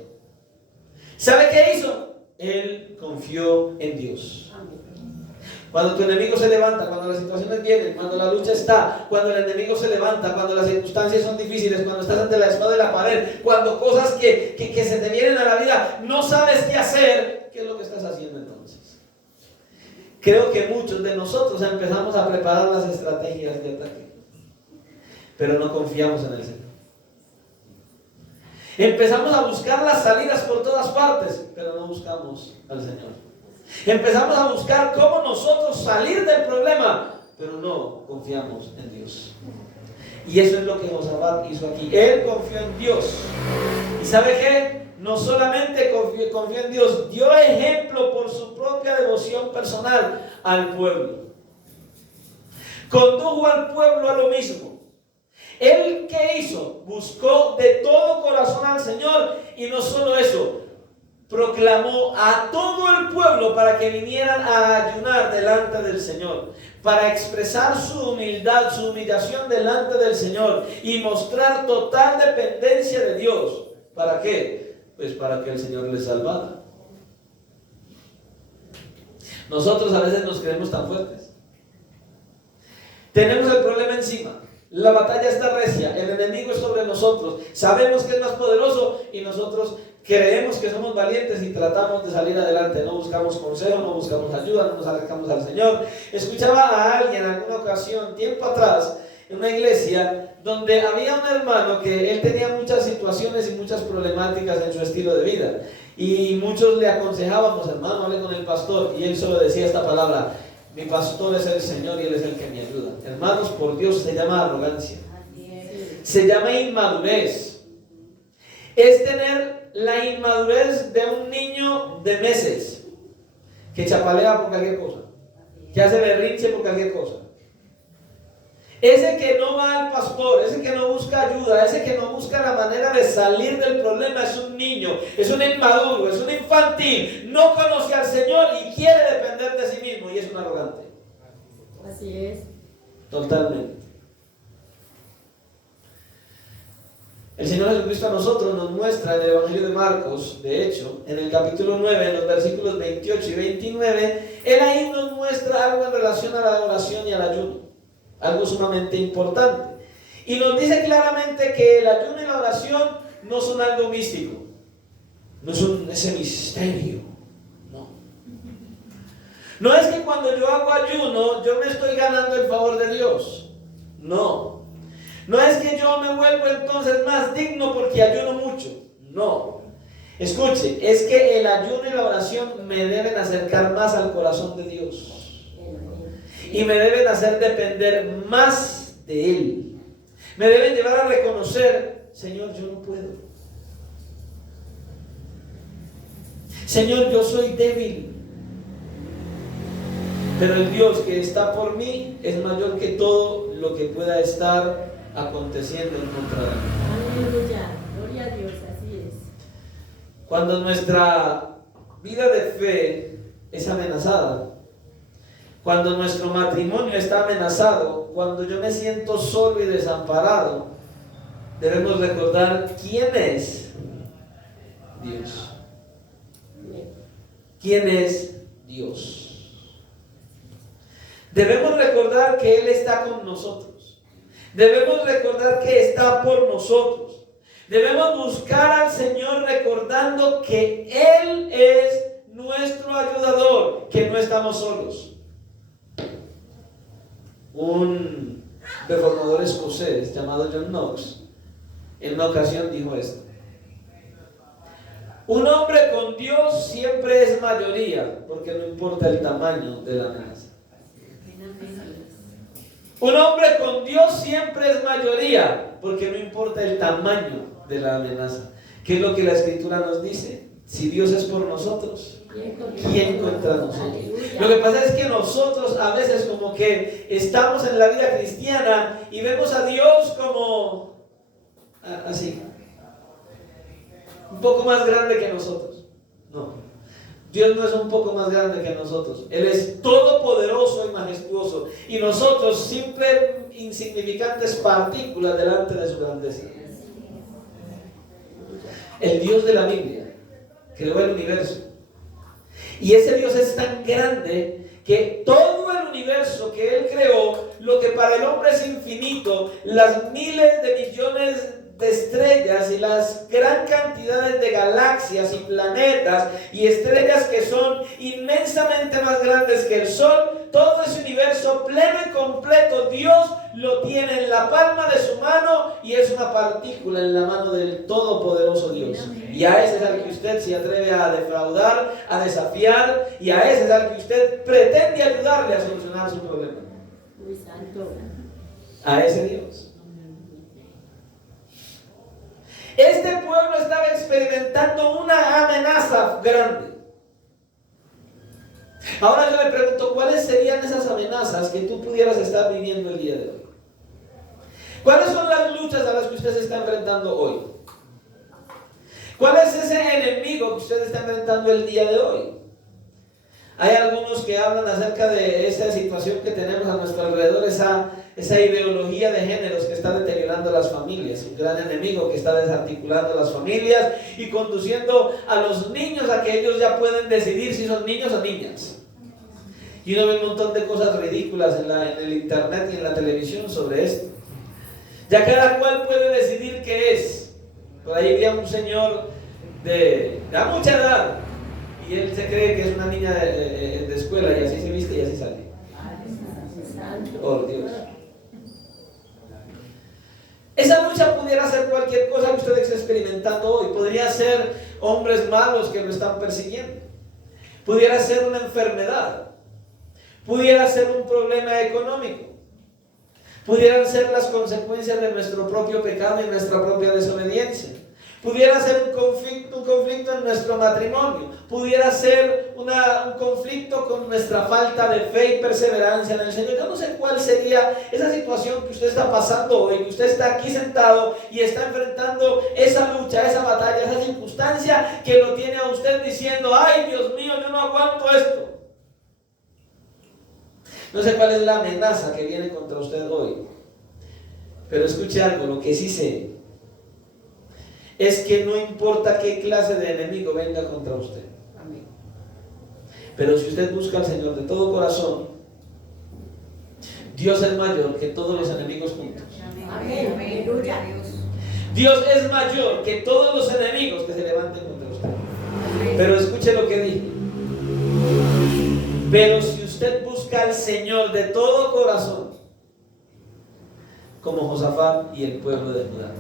¿Sabe qué hizo? Él confió en Dios. Cuando tu enemigo se levanta, cuando las situaciones vienen, cuando la lucha está, cuando el enemigo se levanta, cuando las circunstancias son difíciles, cuando estás ante la espada de la pared, cuando cosas que se te vienen a la vida, no sabes qué hacer, ¿qué es lo que estás haciendo entonces? Creo que muchos de nosotros empezamos a preparar las estrategias de ataque, pero no confiamos en el Señor. Empezamos a buscar las salidas por todas partes, pero no buscamos al Señor. Empezamos a buscar cómo nosotros salir del problema, pero no confiamos en Dios. Y eso es lo que Josafat hizo aquí. Él confió en Dios. ¿Y sabe qué? No solamente confió en Dios, dio ejemplo por su propia devoción personal al pueblo. Condujo al pueblo a lo mismo. ¿Él qué hizo? Buscó de todo corazón al Señor, y no solo eso, proclamó a todo el pueblo para que vinieran a ayunar delante del Señor, para expresar su humildad, su humillación delante del Señor y mostrar total dependencia de Dios. ¿Para qué? Pues para que el Señor les salvara. Nosotros a veces nos creemos tan fuertes. Tenemos el problema encima. La batalla está recia, el enemigo es sobre nosotros, sabemos que es más poderoso y nosotros creemos que somos valientes y tratamos de salir adelante. No buscamos consejo, no buscamos ayuda, no nos acercamos al Señor. Escuchaba a alguien en alguna ocasión, tiempo atrás, en una iglesia donde había un hermano que él tenía muchas situaciones y muchas problemáticas en su estilo de vida, y muchos le aconsejábamos: hermano, hable con el pastor, y él solo decía esta palabra: mi pastor es el Señor y Él es el que me ayuda. Hermanos, por Dios, se llama arrogancia. Se llama inmadurez. Es tener la inmadurez de un niño de meses que chapalea por cualquier cosa, que hace berrinche por cualquier cosa. Ese que no va al pastor, ese que no busca ayuda, ese que no busca la manera de salir del problema, es un niño, es un inmaduro, es un infantil, no conoce al Señor y quiere depender de sí mismo, y es un arrogante. Así es. Totalmente. El Señor Jesucristo a nosotros nos muestra en el Evangelio de Marcos, de hecho, en el capítulo 9, en los versículos 28 y 29, Él ahí nos muestra algo en relación a la oración y al ayuno. Algo sumamente importante. Y nos dice claramente que el ayuno y la oración no son algo místico. No es ese misterio. No. No es que cuando yo hago ayuno, yo me estoy ganando el favor de Dios. No. No es que yo me vuelvo entonces más digno porque ayuno mucho. No. Escuche, es que el ayuno y la oración me deben acercar más al corazón de Dios. Y me deben hacer depender más de Él. Me deben llevar a reconocer: Señor, yo no puedo. Señor, yo soy débil. Pero el Dios que está por mí es mayor que todo lo que pueda estar aconteciendo en contra de mí. Aleluya, gloria a Dios, así es. Cuando nuestra vida de fe es amenazada, cuando nuestro matrimonio está amenazado, cuando yo me siento solo y desamparado, debemos recordar quién es Dios. ¿Quién es Dios? Debemos recordar que Él está con nosotros. Debemos recordar que está por nosotros. Debemos buscar al Señor recordando que Él es nuestro ayudador, que no estamos solos. Un reformador escocés llamado John Knox en una ocasión dijo esto: un hombre con Dios siempre es mayoría, porque no importa el tamaño de la amenaza. Un hombre con Dios siempre es mayoría, porque no importa el tamaño de la amenaza. ¿Qué es lo que la Escritura nos dice? Si Dios es por nosotros, ¿quién contra nosotros? Lo que pasa es que nosotros a veces como que estamos en la vida cristiana y vemos a Dios como así, un poco más grande que nosotros. No, Dios no es un poco más grande que nosotros. Él es todopoderoso y majestuoso, y nosotros simples insignificantes partículas delante de su grandeza. El Dios de la Biblia creó el universo, y ese Dios es tan grande que todo el universo que Él creó, lo que para el hombre es infinito, las miles de millones de estrellas y las gran cantidades de galaxias y planetas y estrellas que son inmensamente más grandes que el Sol, todo ese universo pleno y completo, Dios lo tiene en la palma de su mano y es una partícula en la mano del todopoderoso Dios. Y a ese es al que usted se atreve a defraudar, a desafiar, y a ese es al que usted pretende ayudarle a solucionar su problema. Muy santo. A ese Dios. Este pueblo estaba experimentando una amenaza grande. Ahora yo le pregunto, ¿cuáles serían esas amenazas que tú pudieras estar viviendo el día de hoy? ¿Cuáles son las luchas a las que usted se está enfrentando hoy? ¿Cuál es ese enemigo que usted está enfrentando el día de hoy? Hay algunos que hablan acerca de esa situación que tenemos a nuestro alrededor, esa ideología de géneros que está deteriorando las familias, un gran enemigo que está desarticulando las familias y conduciendo a los niños a que ellos ya pueden decidir si son niños o niñas. Y uno ve un montón de cosas ridículas en el internet y en la televisión sobre esto. Ya cada cual puede decidir qué es. Por ahí había un señor de mucha edad y él se cree que es una niña de escuela y así se viste y así sale. Por Dios. Esa lucha pudiera ser cualquier cosa que usted esté experimentando hoy. Podría ser hombres malos que lo están persiguiendo. Pudiera ser una enfermedad. Pudiera ser un problema económico. Pudieran ser las consecuencias de nuestro propio pecado y nuestra propia desobediencia. Pudiera ser un conflicto en nuestro matrimonio. Pudiera ser un conflicto con nuestra falta de fe y perseverancia en el Señor. Yo no sé cuál sería esa situación que usted está pasando hoy, que usted está aquí sentado y está enfrentando esa lucha, esa batalla, esa circunstancia que lo tiene a usted diciendo: ay, Dios mío, yo no aguanto esto. No sé cuál es la amenaza que viene contra usted hoy, pero escuche algo, lo que sí sé es que no importa qué clase de enemigo venga contra usted. Amén. Pero si usted busca al Señor de todo corazón, Dios es mayor que todos los enemigos juntos. Amén. Aleluya. Dios es mayor que todos los enemigos que se levanten contra usted. Amén. Pero escuche lo que dije. Pero si usted busca al Señor de todo corazón, como Josafat y el pueblo de Judá.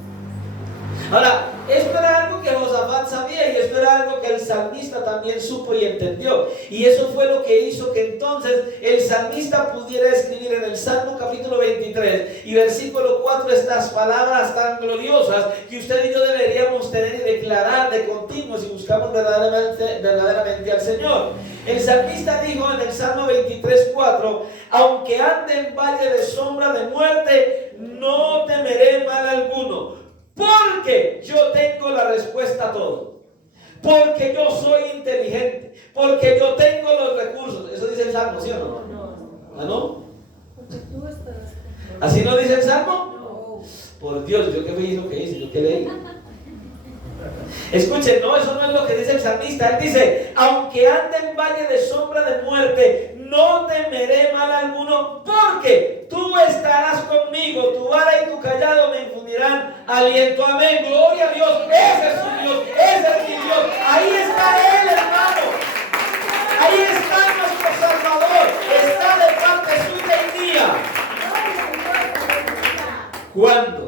Ahora, esto era algo que Josafat sabía y esto era algo que el salmista también supo y entendió. Y eso fue lo que hizo que entonces el salmista pudiera escribir en el Salmo capítulo 23 y versículo 4 estas palabras tan gloriosas que usted y yo deberíamos tener y declarar de continuo si buscamos verdaderamente al Señor. El salmista dijo en el Salmo 23:4: aunque ande en valle de sombra de muerte, no temeré mal alguno, porque yo tengo la respuesta a todo, porque yo soy inteligente, porque yo tengo los recursos. Eso dice el Salmo, ¿sí o no? ¿Ah, no? ¿Así no dice el Salmo? Por Dios, ¿yo qué me hizo que hice? ¿Yo qué leí? Escuchen, no, eso no es lo que dice el salmista. Él dice: aunque ande en valle de sombra de muerte, no temeré mal alguno, porque tú estarás conmigo, tu vara y tu callado me infundirán aliento. Amén, gloria a Dios. Ese es su Dios, ese es mi Dios. Ahí está Él, hermano. Ahí está nuestro Salvador. Está de parte suya y mía. ¿Cuándo?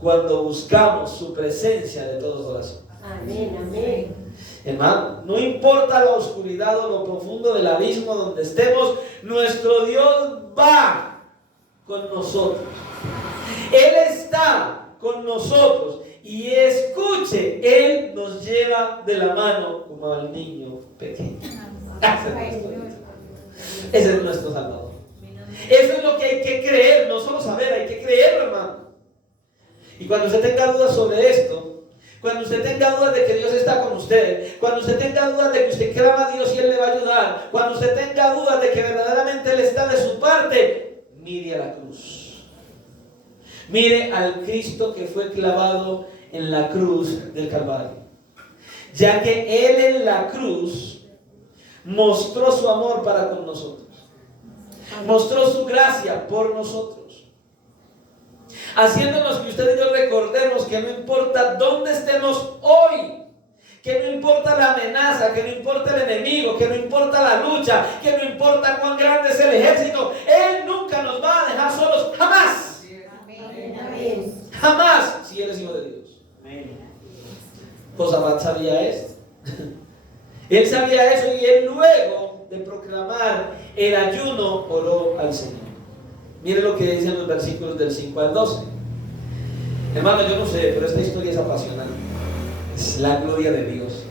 Cuando buscamos su presencia de todo corazón. Amén, amén. Hermano, no importa la oscuridad o lo profundo del abismo donde estemos, nuestro Dios va con nosotros. Él está con nosotros. Y escuche, Él nos lleva de la mano como al niño pequeño. Ese es nuestro Salvador. Eso es lo que hay que creer, no solo saber, hay que creerlo, hermano. Y cuando usted tenga dudas sobre esto, cuando usted tenga dudas de que Dios está con usted, cuando usted tenga dudas de que usted clama a Dios y Él le va a ayudar, cuando usted tenga dudas de que verdaderamente Él está de su parte, mire a la cruz. Mire al Cristo que fue clavado en la cruz del Calvario. Ya que Él en la cruz mostró su amor para con nosotros. Mostró su gracia por nosotros. Haciéndonos que usted y yo recordemos que no importa dónde estemos hoy, que no importa la amenaza, que no importa el enemigo, que no importa la lucha, que no importa cuán grande es el ejército, Él nunca nos va a dejar solos, jamás. Jamás, si Él es hijo de Dios. Josafat sabía esto. Él sabía eso y él, luego de proclamar el ayuno, oró al Señor. Mire lo que dicen los versículos del 5 al 12. Hermano, yo no sé, pero esta historia es apasionante. Es la gloria de Dios,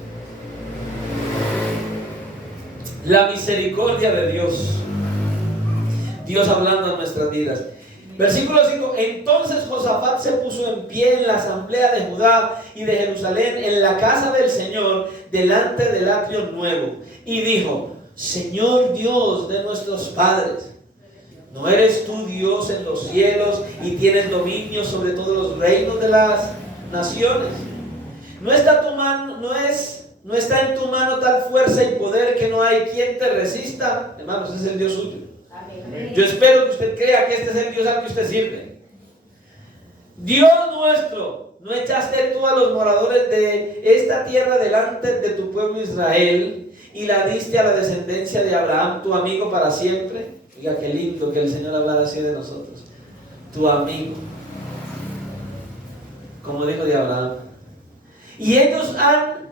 la misericordia de Dios, Dios hablando en nuestras vidas. Versículo 5. Entonces Josafat se puso en pie en la asamblea de Judá y de Jerusalén, en la casa del Señor, delante del atrio nuevo, y dijo: Señor Dios de nuestros padres, ¿no eres tú Dios en los cielos y tienes dominio sobre todos los reinos de las naciones? ¿No está en tu mano tal fuerza y poder que no hay quien te resista? Hermanos, ese es el Dios suyo. Amén. Yo espero que usted crea que este es el Dios al que usted sirve. Dios nuestro, ¿no echaste tú a los moradores de esta tierra delante de tu pueblo Israel y la diste a la descendencia de Abraham, tu amigo, para siempre? Oiga, qué lindo que el Señor hablara así de nosotros. Tu amigo, como dijo de Abraham. Y ellos han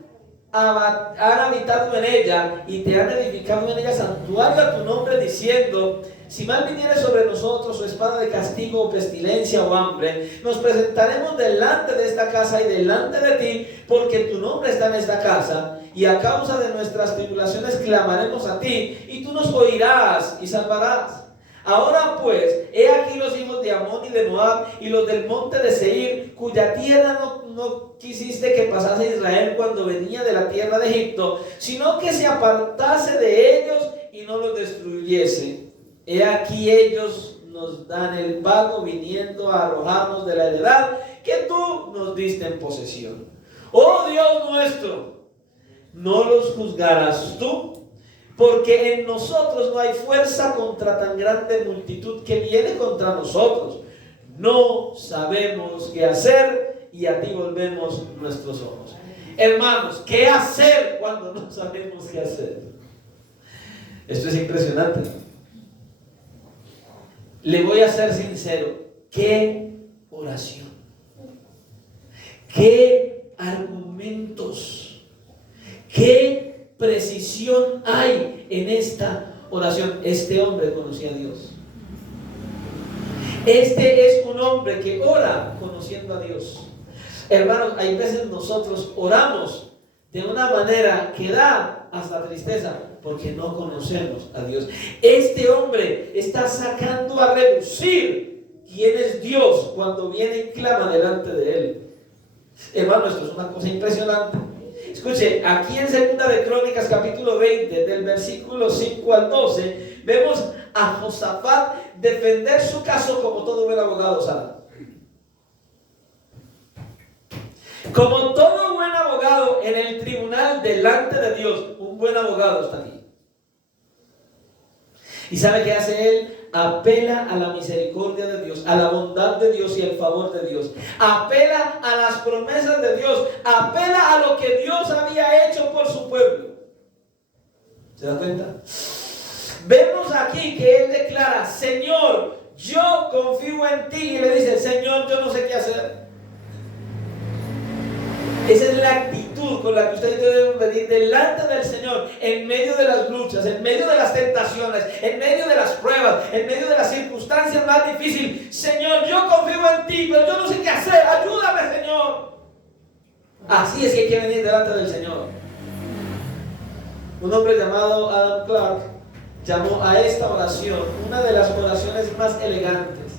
habitado en ella y te han edificado en ella santuario a tu nombre, diciendo: si mal viniere sobre nosotros o espada de castigo o pestilencia o hambre, nos presentaremos delante de esta casa y delante de ti, porque tu nombre está en esta casa, y a causa de nuestras tribulaciones clamaremos a ti, y tú nos oirás y salvarás. Ahora pues, he aquí los hijos de Amón y de Moab y los del monte de Seir, cuya tierra no quisiste que pasase Israel cuando venía de la tierra de Egipto, sino que se apartase de ellos y no los destruyese. He aquí ellos nos dan el pago, viniendo a arrojarnos de la heredad que tú nos diste en posesión. Oh Dios nuestro, ¿no los juzgarás tú? Porque en nosotros no hay fuerza contra tan grande multitud que viene contra nosotros. No sabemos qué hacer y a ti volvemos nuestros ojos. Hermanos, ¿qué hacer cuando no sabemos qué hacer? Esto es impresionante. Le voy a ser sincero. ¿Qué oración? ¿Qué argumentos? ¿Qué precisión hay en esta oración? Este hombre conocía a Dios. Este es un hombre que ora conociendo a Dios. Hermanos, hay veces nosotros oramos de una manera que da hasta tristeza, porque no conocemos a Dios. Este hombre está sacando a relucir quién es Dios cuando viene y clama delante de él. Hermano, esto es una cosa impresionante. Escuche, aquí en Segunda de Crónicas capítulo 20, del versículo 5 al 12, vemos a Josafat defender su caso como todo buen abogado sabe. Como todo buen abogado en el tribunal delante de Dios, un buen abogado está aquí. ¿Y sabe qué hace él? Apela a la misericordia de Dios, a la bondad de Dios y el favor de Dios. Apela a las promesas de Dios. Apela a lo que Dios había hecho por su pueblo. ¿Se da cuenta? Vemos aquí que él declara: Señor, yo confío en ti. Y le dice: Señor, yo no sé qué hacer. Esa es la actitud con la que ustedes deben venir delante del Señor, en medio de las luchas, en medio de las tentaciones, en medio de las pruebas, en medio de las circunstancias más difíciles. Señor, yo confío en ti, pero yo no sé qué hacer. Ayúdame, Señor. Así es que hay que venir delante del Señor. Un hombre llamado Adam Clark llamó a esta oración una de las oraciones más elegantes,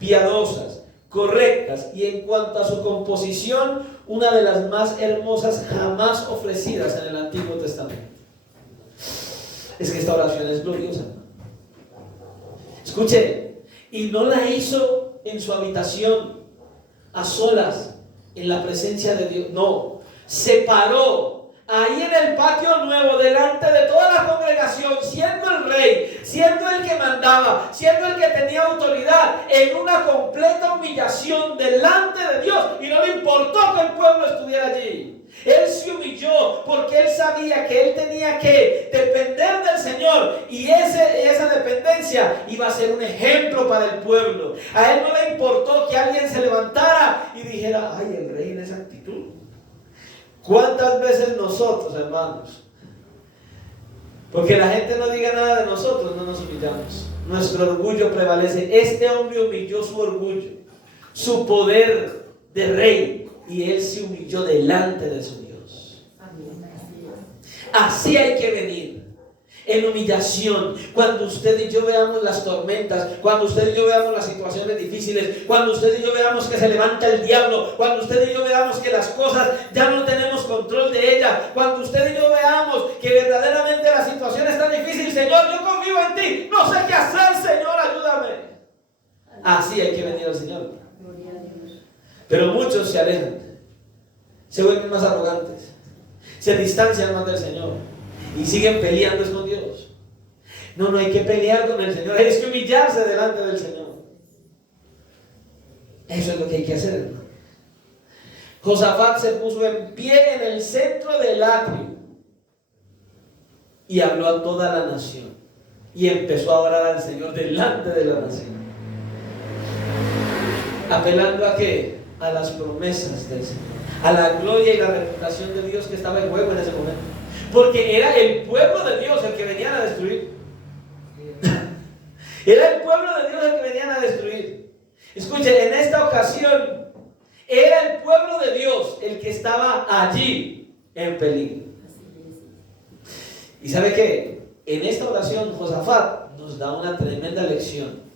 piadosas, correctas y, en cuanto a su composición, una de las más hermosas jamás ofrecidas en el Antiguo Testamento. Es que esta oración es gloriosa. Escuche, y no la hizo en su habitación, a solas, en la presencia de Dios. No, se paró ahí en el patio nuevo, delante de toda la congregación, siendo el rey, siendo el que mandaba, siendo el que tenía autoridad, en una completa humillación delante de Dios. Y no le importó que el pueblo estuviera allí. Él se humilló porque él sabía que él tenía que depender del Señor, y esa dependencia iba a ser un ejemplo para el pueblo. A él no le importó que alguien se levantara y dijera: ay, el rey en esa actitud. ¿Cuántas veces nosotros, hermanos, porque la gente no diga nada de nosotros, no nos humillamos? Nuestro orgullo prevalece. Este hombre humilló su orgullo, su poder de rey, y él se humilló delante de su Dios. Así hay que venir. en humillación, cuando usted y yo veamos las tormentas, cuando usted y yo veamos las situaciones difíciles, cuando usted y yo veamos que se levanta el diablo, cuando usted y yo veamos que las cosas ya no tenemos control de ellas, cuando usted y yo veamos que verdaderamente la situación está difícil, Señor, yo confío en ti, no sé qué hacer, Señor, ayúdame. Así hay que venir al Señor. Pero muchos se alejan, se vuelven más arrogantes, se distancian más del Señor y siguen peleando con Dios. No hay que pelear con el Señor, hay que humillarse delante del Señor. Eso es lo que hay que hacer, hermano. Josafat se puso en pie en el centro del atrio y habló a toda la nación y empezó a orar al Señor delante de la nación, apelando ¿a qué? A las promesas del Señor, a la gloria y la reputación de Dios que estaba en juego en ese momento, porque era el pueblo de Dios el que venían a destruir. Era el pueblo de Dios el que venían a destruir. Escuche, en esta ocasión era el pueblo de Dios el que estaba allí en peligro. ¿Y sabe qué? En esta oración Josafat nos da una tremenda lección,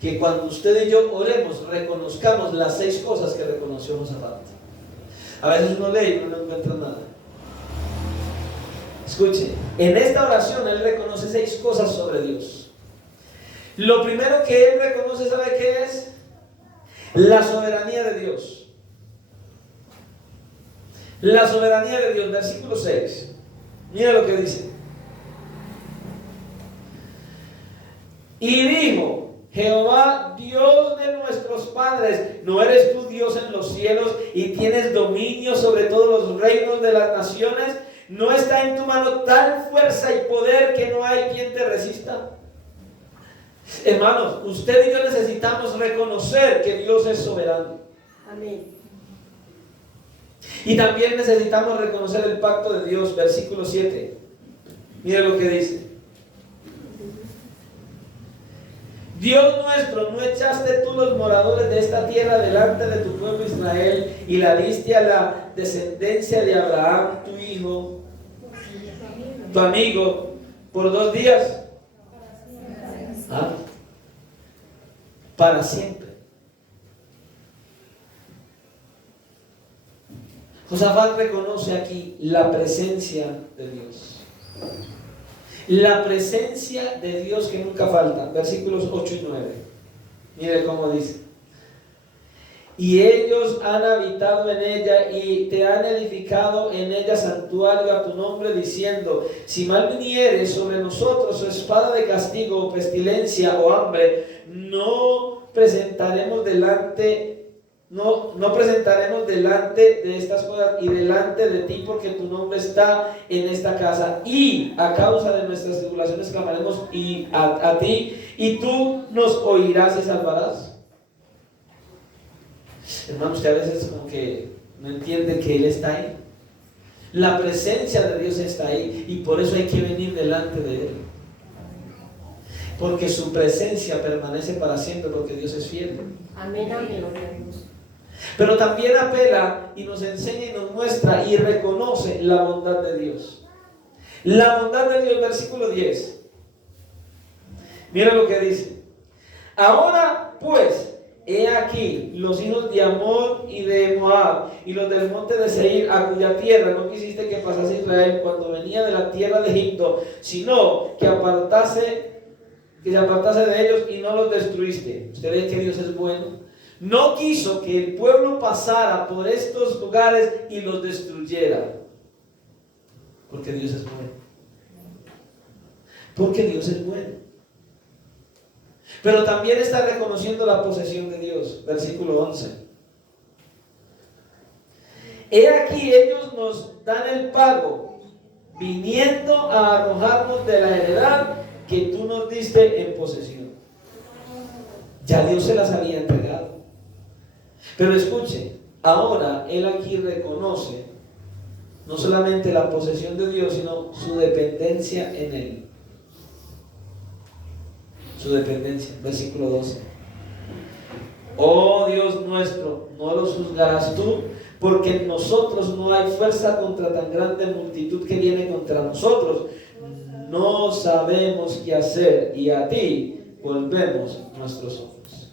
que cuando usted y yo oremos, reconozcamos las 6 cosas que reconoció Josafat. A veces uno lee y uno no encuentra nada. Escuche, en esta oración él reconoce 6 cosas sobre Dios. Lo primero que él reconoce, ¿sabe qué es? La soberanía de Dios. La soberanía de Dios, versículo 6. Mira lo que dice. Y dijo: Jehová, Dios de nuestros padres, ¿no eres tú Dios en los cielos y tienes dominio sobre todos los reinos de las naciones? ¿No está en tu mano tal fuerza y poder que no hay quien te resista? Hermanos, usted y yo necesitamos reconocer que Dios es soberano. Amén. Y también necesitamos reconocer el pacto de Dios, versículo 7. Mire lo que dice. Dios nuestro, ¿no echaste tú los moradores de esta tierra delante de tu pueblo Israel y la diste a la descendencia de Abraham, tu hijo, tu amigo, por 2 días? ¿Ah? Para siempre. Josafat reconoce aquí la presencia de Dios. La presencia de Dios que nunca falta. Versículos 8 y 9. Mire cómo dice. Y ellos han habitado en ella y te han edificado en ella santuario a tu nombre, diciendo: si mal viniere sobre nosotros o espada de castigo o pestilencia o hambre, no presentaremos delante de estas cosas y delante de ti, porque tu nombre está en esta casa, y a causa de nuestras tribulaciones clamaremos a ti, y tú nos oirás y salvarás. Hermanos, que a veces como que no entiende que Él está ahí. La presencia de Dios está ahí, y por eso hay que venir delante de Él, porque su presencia permanece para siempre, porque Dios es fiel. Amén, amén. Pero también apela y nos enseña y nos muestra y reconoce la bondad de Dios. La bondad de Dios, versículo 10. Mira lo que dice. Ahora pues, he aquí los hijos de Amón y de Moab y los del monte de Seir, a cuya tierra no quisiste que pasase Israel cuando venía de la tierra de Egipto, sino que se apartase de ellos y no los destruiste. ¿Usted ve que Dios es bueno? No quiso que el pueblo pasara por estos lugares y los destruyera, porque Dios es bueno. Porque Dios es bueno. Pero también está reconociendo la posesión de Dios. Versículo 11. He aquí ellos nos dan el pago, viniendo a arrojarnos de la heredad que tú nos diste en posesión. Ya Dios se las había entregado. Pero escuche, ahora Él aquí reconoce no solamente la posesión de Dios, sino su dependencia en Él. Su dependencia, versículo 12. Oh Dios nuestro, no los juzgarás tú, porque en nosotros no hay fuerza contra tan grande multitud que viene contra nosotros. no sabemos qué hacer y a ti volvemos nuestros ojos.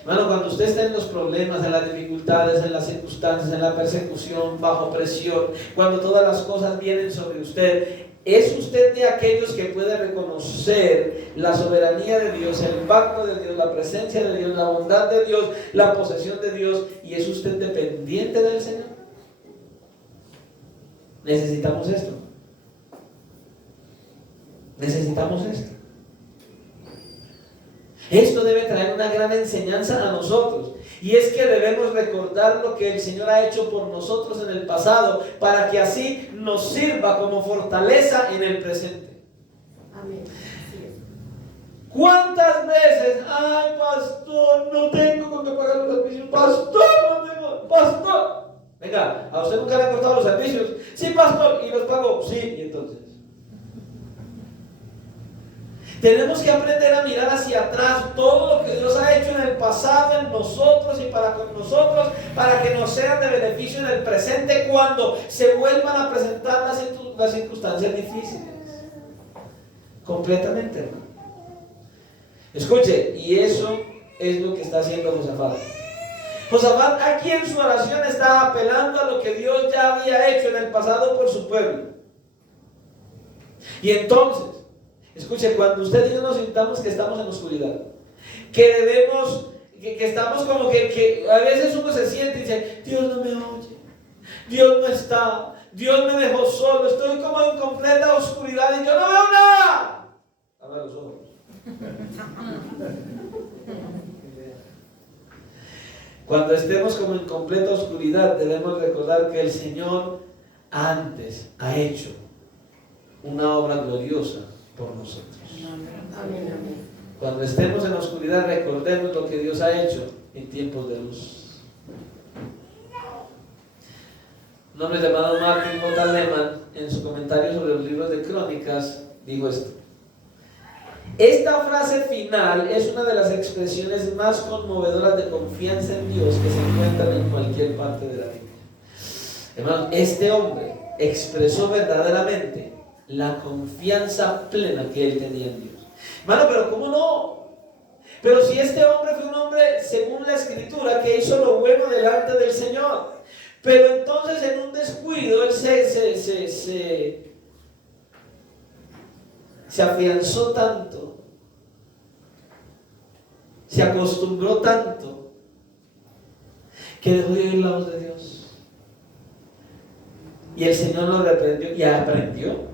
Hermano, cuando usted está en los problemas, en las dificultades, en las circunstancias, en la persecución, bajo presión, cuando todas las cosas vienen sobre usted, ¿es usted de aquellos que puede reconocer la soberanía de Dios, el pacto de Dios, la presencia de Dios, la bondad de Dios, la posesión de Dios, y es usted dependiente del Señor? Necesitamos esto. Necesitamos esto. Esto debe traer una gran enseñanza a nosotros, y es que debemos recordar lo que el Señor ha hecho por nosotros en el pasado, para que así nos sirva como fortaleza en el presente. Amén. ¿Cuántas veces, ay pastor, no tengo con qué pagar los servicios, pastor, no tengo, pastor? Venga, ¿a usted nunca le han cortado los servicios? Sí, pastor, ¿y los pagó? Sí, y entonces tenemos que aprender a mirar hacia atrás todo lo que Dios ha hecho en el pasado en nosotros y para con nosotros, para que nos sean de beneficio en el presente cuando se vuelvan a presentar las circunstancias difíciles. Completamente, hermano. Escuche, y eso es lo que está haciendo Josafat. Josafat aquí en su oración está apelando a lo que Dios ya había hecho en el pasado por su pueblo. Y entonces, escuche, cuando usted y yo nos sintamos que estamos en oscuridad, que debemos, que estamos como que a veces uno se siente y dice, Dios no me oye, Dios no está, Dios me dejó solo, estoy como en completa oscuridad y yo no veo nada. Abra los ojos. Cuando estemos como en completa oscuridad, debemos recordar que el Señor antes ha hecho una obra gloriosa por nosotros. Amén, amén. Cuando estemos en la oscuridad, recordemos lo que Dios ha hecho en tiempos de luz. Un hombre llamado Martin J. Lehman, en su comentario sobre los libros de Crónicas, dijo esto: esta frase final es una de las expresiones más conmovedoras de confianza en Dios que se encuentran en cualquier parte de la Biblia. Hermanos, este hombre expresó verdaderamente la confianza plena que él tenía en Dios. Hermano, pero ¿cómo no? Pero si este hombre fue un hombre, según la Escritura, que hizo lo bueno delante del Señor, pero entonces en un descuido él se afianzó tanto, se acostumbró tanto, que dejó de oír la voz de Dios. Y el Señor lo reprendió y aprendió.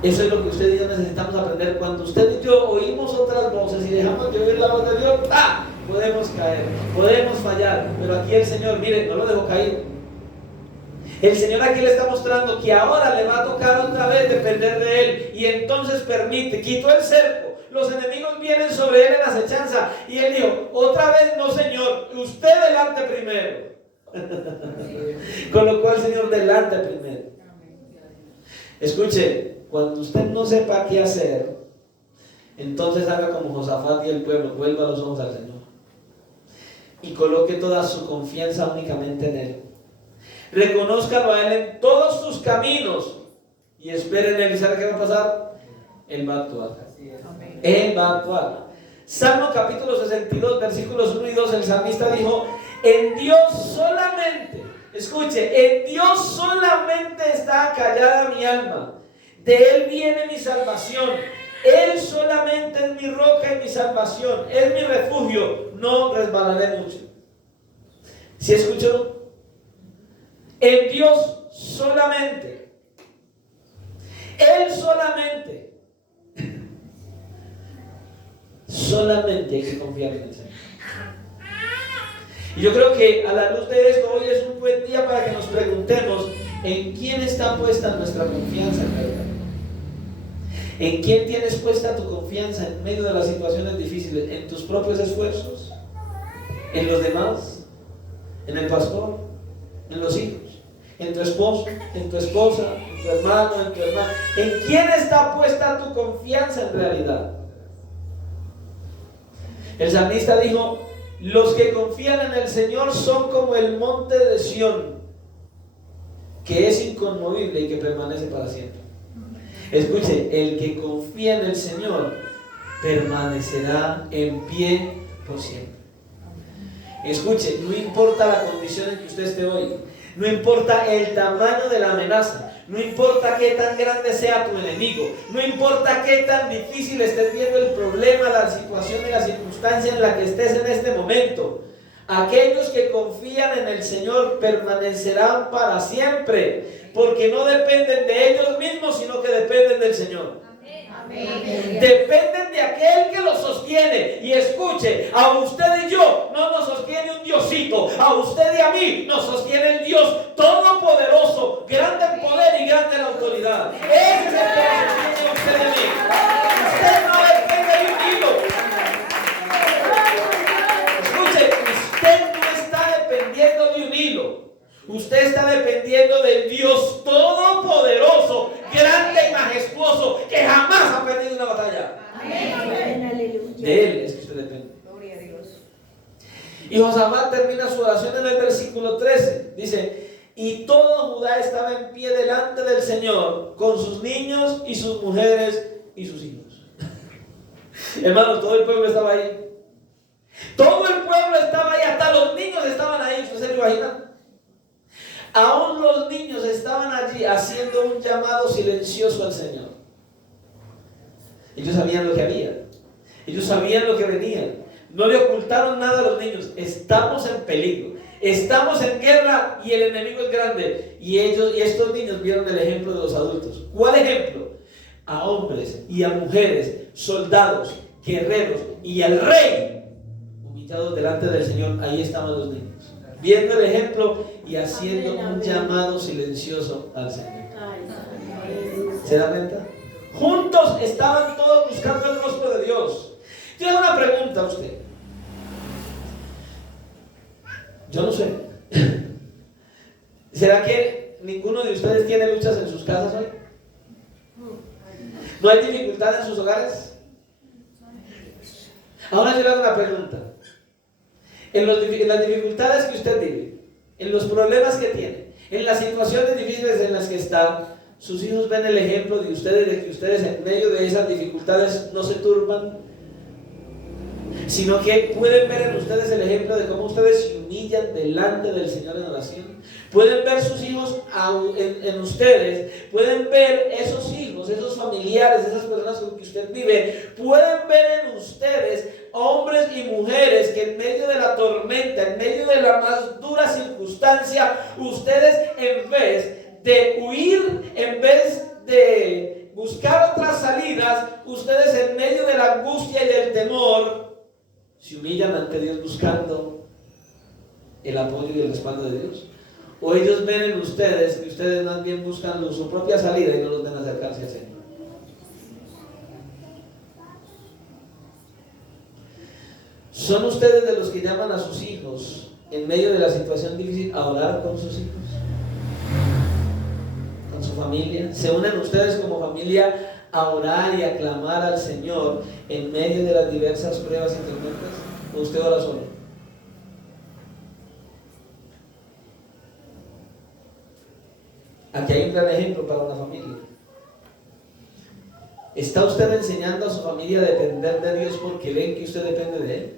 Eso es lo que usted y yo necesitamos aprender. Cuando usted y yo oímos otras voces y dejamos de oír la voz de Dios, podemos caer, podemos fallar. Pero aquí el Señor, mire, no lo dejó caer. El Señor aquí le está mostrando que ahora le va a tocar otra vez depender de Él, y entonces permite, quitó el cerco, los enemigos vienen sobre Él en acechanza, y Él dijo, otra vez no, Señor, usted delante primero. Con lo cual, Señor, delante primero. Escuche, cuando usted no sepa qué hacer, entonces haga como Josafat y el pueblo, vuelva los ojos al Señor y coloque toda su confianza únicamente en Él. Reconózcalo a Él en todos sus caminos y espere en Él. ¿Y sabe qué va a pasar? Él va a actuar. Él va a actuar. Salmo capítulo 62, versículos 1 y 2, el salmista dijo, en Dios solamente, escuche, en Dios solamente está callada mi alma, de Él viene mi salvación, Él solamente es mi roca y mi salvación, es mi refugio, no resbalaré mucho. ¿Sí escuchó? En Dios solamente, Él solamente. Solamente hay que confiar en el Señor. Y yo creo que a la luz de esto, hoy es un buen día para que nos preguntemos en quién está puesta nuestra confianza en verdad. ¿En quién tienes puesta tu confianza en medio de las situaciones difíciles? ¿En tus propios esfuerzos? ¿En los demás? ¿En el pastor? ¿En los hijos? ¿En tu esposo? ¿En tu esposa? ¿En tu hermano? ¿En tu hermana? ¿En quién está puesta tu confianza en realidad? El salmista dijo, los que confían en el Señor son como el monte de Sión, que es inconmovible y que permanece para siempre. Escuche, el que confía en el Señor permanecerá en pie por siempre. Escuche, no importa la condición en que usted esté hoy, no importa el tamaño de la amenaza, no importa qué tan grande sea tu enemigo, no importa qué tan difícil estés viendo el problema, la situación y la circunstancia en la que estés en este momento, aquellos que confían en el Señor permanecerán para siempre, porque no dependen de ellos mismos, sino que dependen del Señor. Amén. Dependen de aquel que los sostiene. Y escuche, a usted y yo no nos sostiene un diosito, a usted y a mí nos sostiene el Dios todopoderoso, grande en poder y grande en autoridad. Ese es el que nos sostiene a usted y a mí. Usted no depende de un hilo. Escuche, usted no está dependiendo de un hilo. Usted está dependiendo del Dios todopoderoso, grande y majestuoso, que jamás ha perdido una batalla. Amén. De Él es que usted depende. Gloria a Dios. Y Josafat termina su oración en el versículo 13. Dice: y todo Judá estaba en pie delante del Señor, con sus niños y sus mujeres y sus hijos. Hermanos, todo el pueblo estaba ahí. Todo el pueblo estaba ahí, hasta los niños estaban ahí. ¿Usted se lo imagina? Aún los niños estaban allí haciendo un llamado silencioso al Señor. Ellos sabían lo que había. Ellos sabían lo que venía. No le ocultaron nada a los niños. Estamos en peligro. Estamos en guerra y el enemigo es grande. Y estos niños vieron el ejemplo de los adultos. ¿Cuál ejemplo? A hombres y a mujeres, soldados, guerreros y al rey humillados delante del Señor. Ahí estaban los niños, viendo el ejemplo y haciendo un llamado silencioso al Señor. ¿Se da cuenta? Juntos estaban todos buscando el rostro de Dios. Yo hago una pregunta a usted. Yo no sé. ¿Será que ninguno de ustedes tiene luchas en sus casas hoy? ¿No hay dificultad en sus hogares? Ahora yo le hago una pregunta. En las dificultades que usted vive, en los problemas que tiene, en las situaciones difíciles en las que está, sus hijos ven el ejemplo de ustedes, de que ustedes en medio de esas dificultades no se turban, sino que pueden ver en ustedes el ejemplo de cómo ustedes se humillan delante del Señor en oración. Pueden ver sus hijos en ustedes, pueden ver esos hijos, esos familiares, esas personas con que usted vive, pueden ver en ustedes hombres y mujeres que en medio de la tormenta, en medio de la más dura circunstancia, ustedes en vez de huir, en vez de buscar otras salidas, ustedes en medio de la angustia y del temor se humillan ante Dios buscando el apoyo y el respaldo de Dios. O ellos ven en ustedes que ustedes más bien buscan su propia salida y no los ven acercarse al Señor. ¿Son ustedes de los que llaman a sus hijos en medio de la situación difícil a orar con sus hijos? ¿Con su familia? ¿Se unen ustedes como familia a orar y a clamar al Señor en medio de las diversas pruebas y tormentas? ¿O usted ora solo? Aquí hay un gran ejemplo para una familia. ¿Está usted enseñando a su familia a depender de Dios porque ven que usted depende de Él?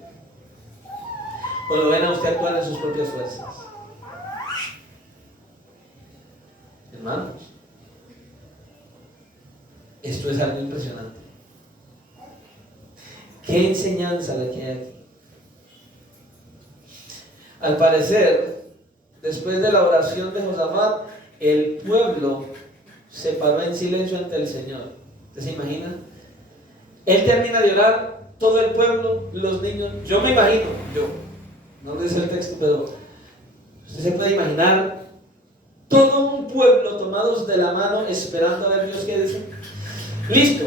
¿O lo ven a usted actuar en sus propias fuerzas? Hermanos, esto es algo impresionante. ¿Qué enseñanza la que hay aquí? Al parecer, después de la oración de Josafat, el pueblo se paró en silencio ante el Señor. ¿Usted se imagina? Él termina de orar, todo el pueblo, los niños, yo me imagino, no dice el texto, pero usted se puede imaginar todo un pueblo tomados de la mano esperando a ver Dios qué dice. Listo,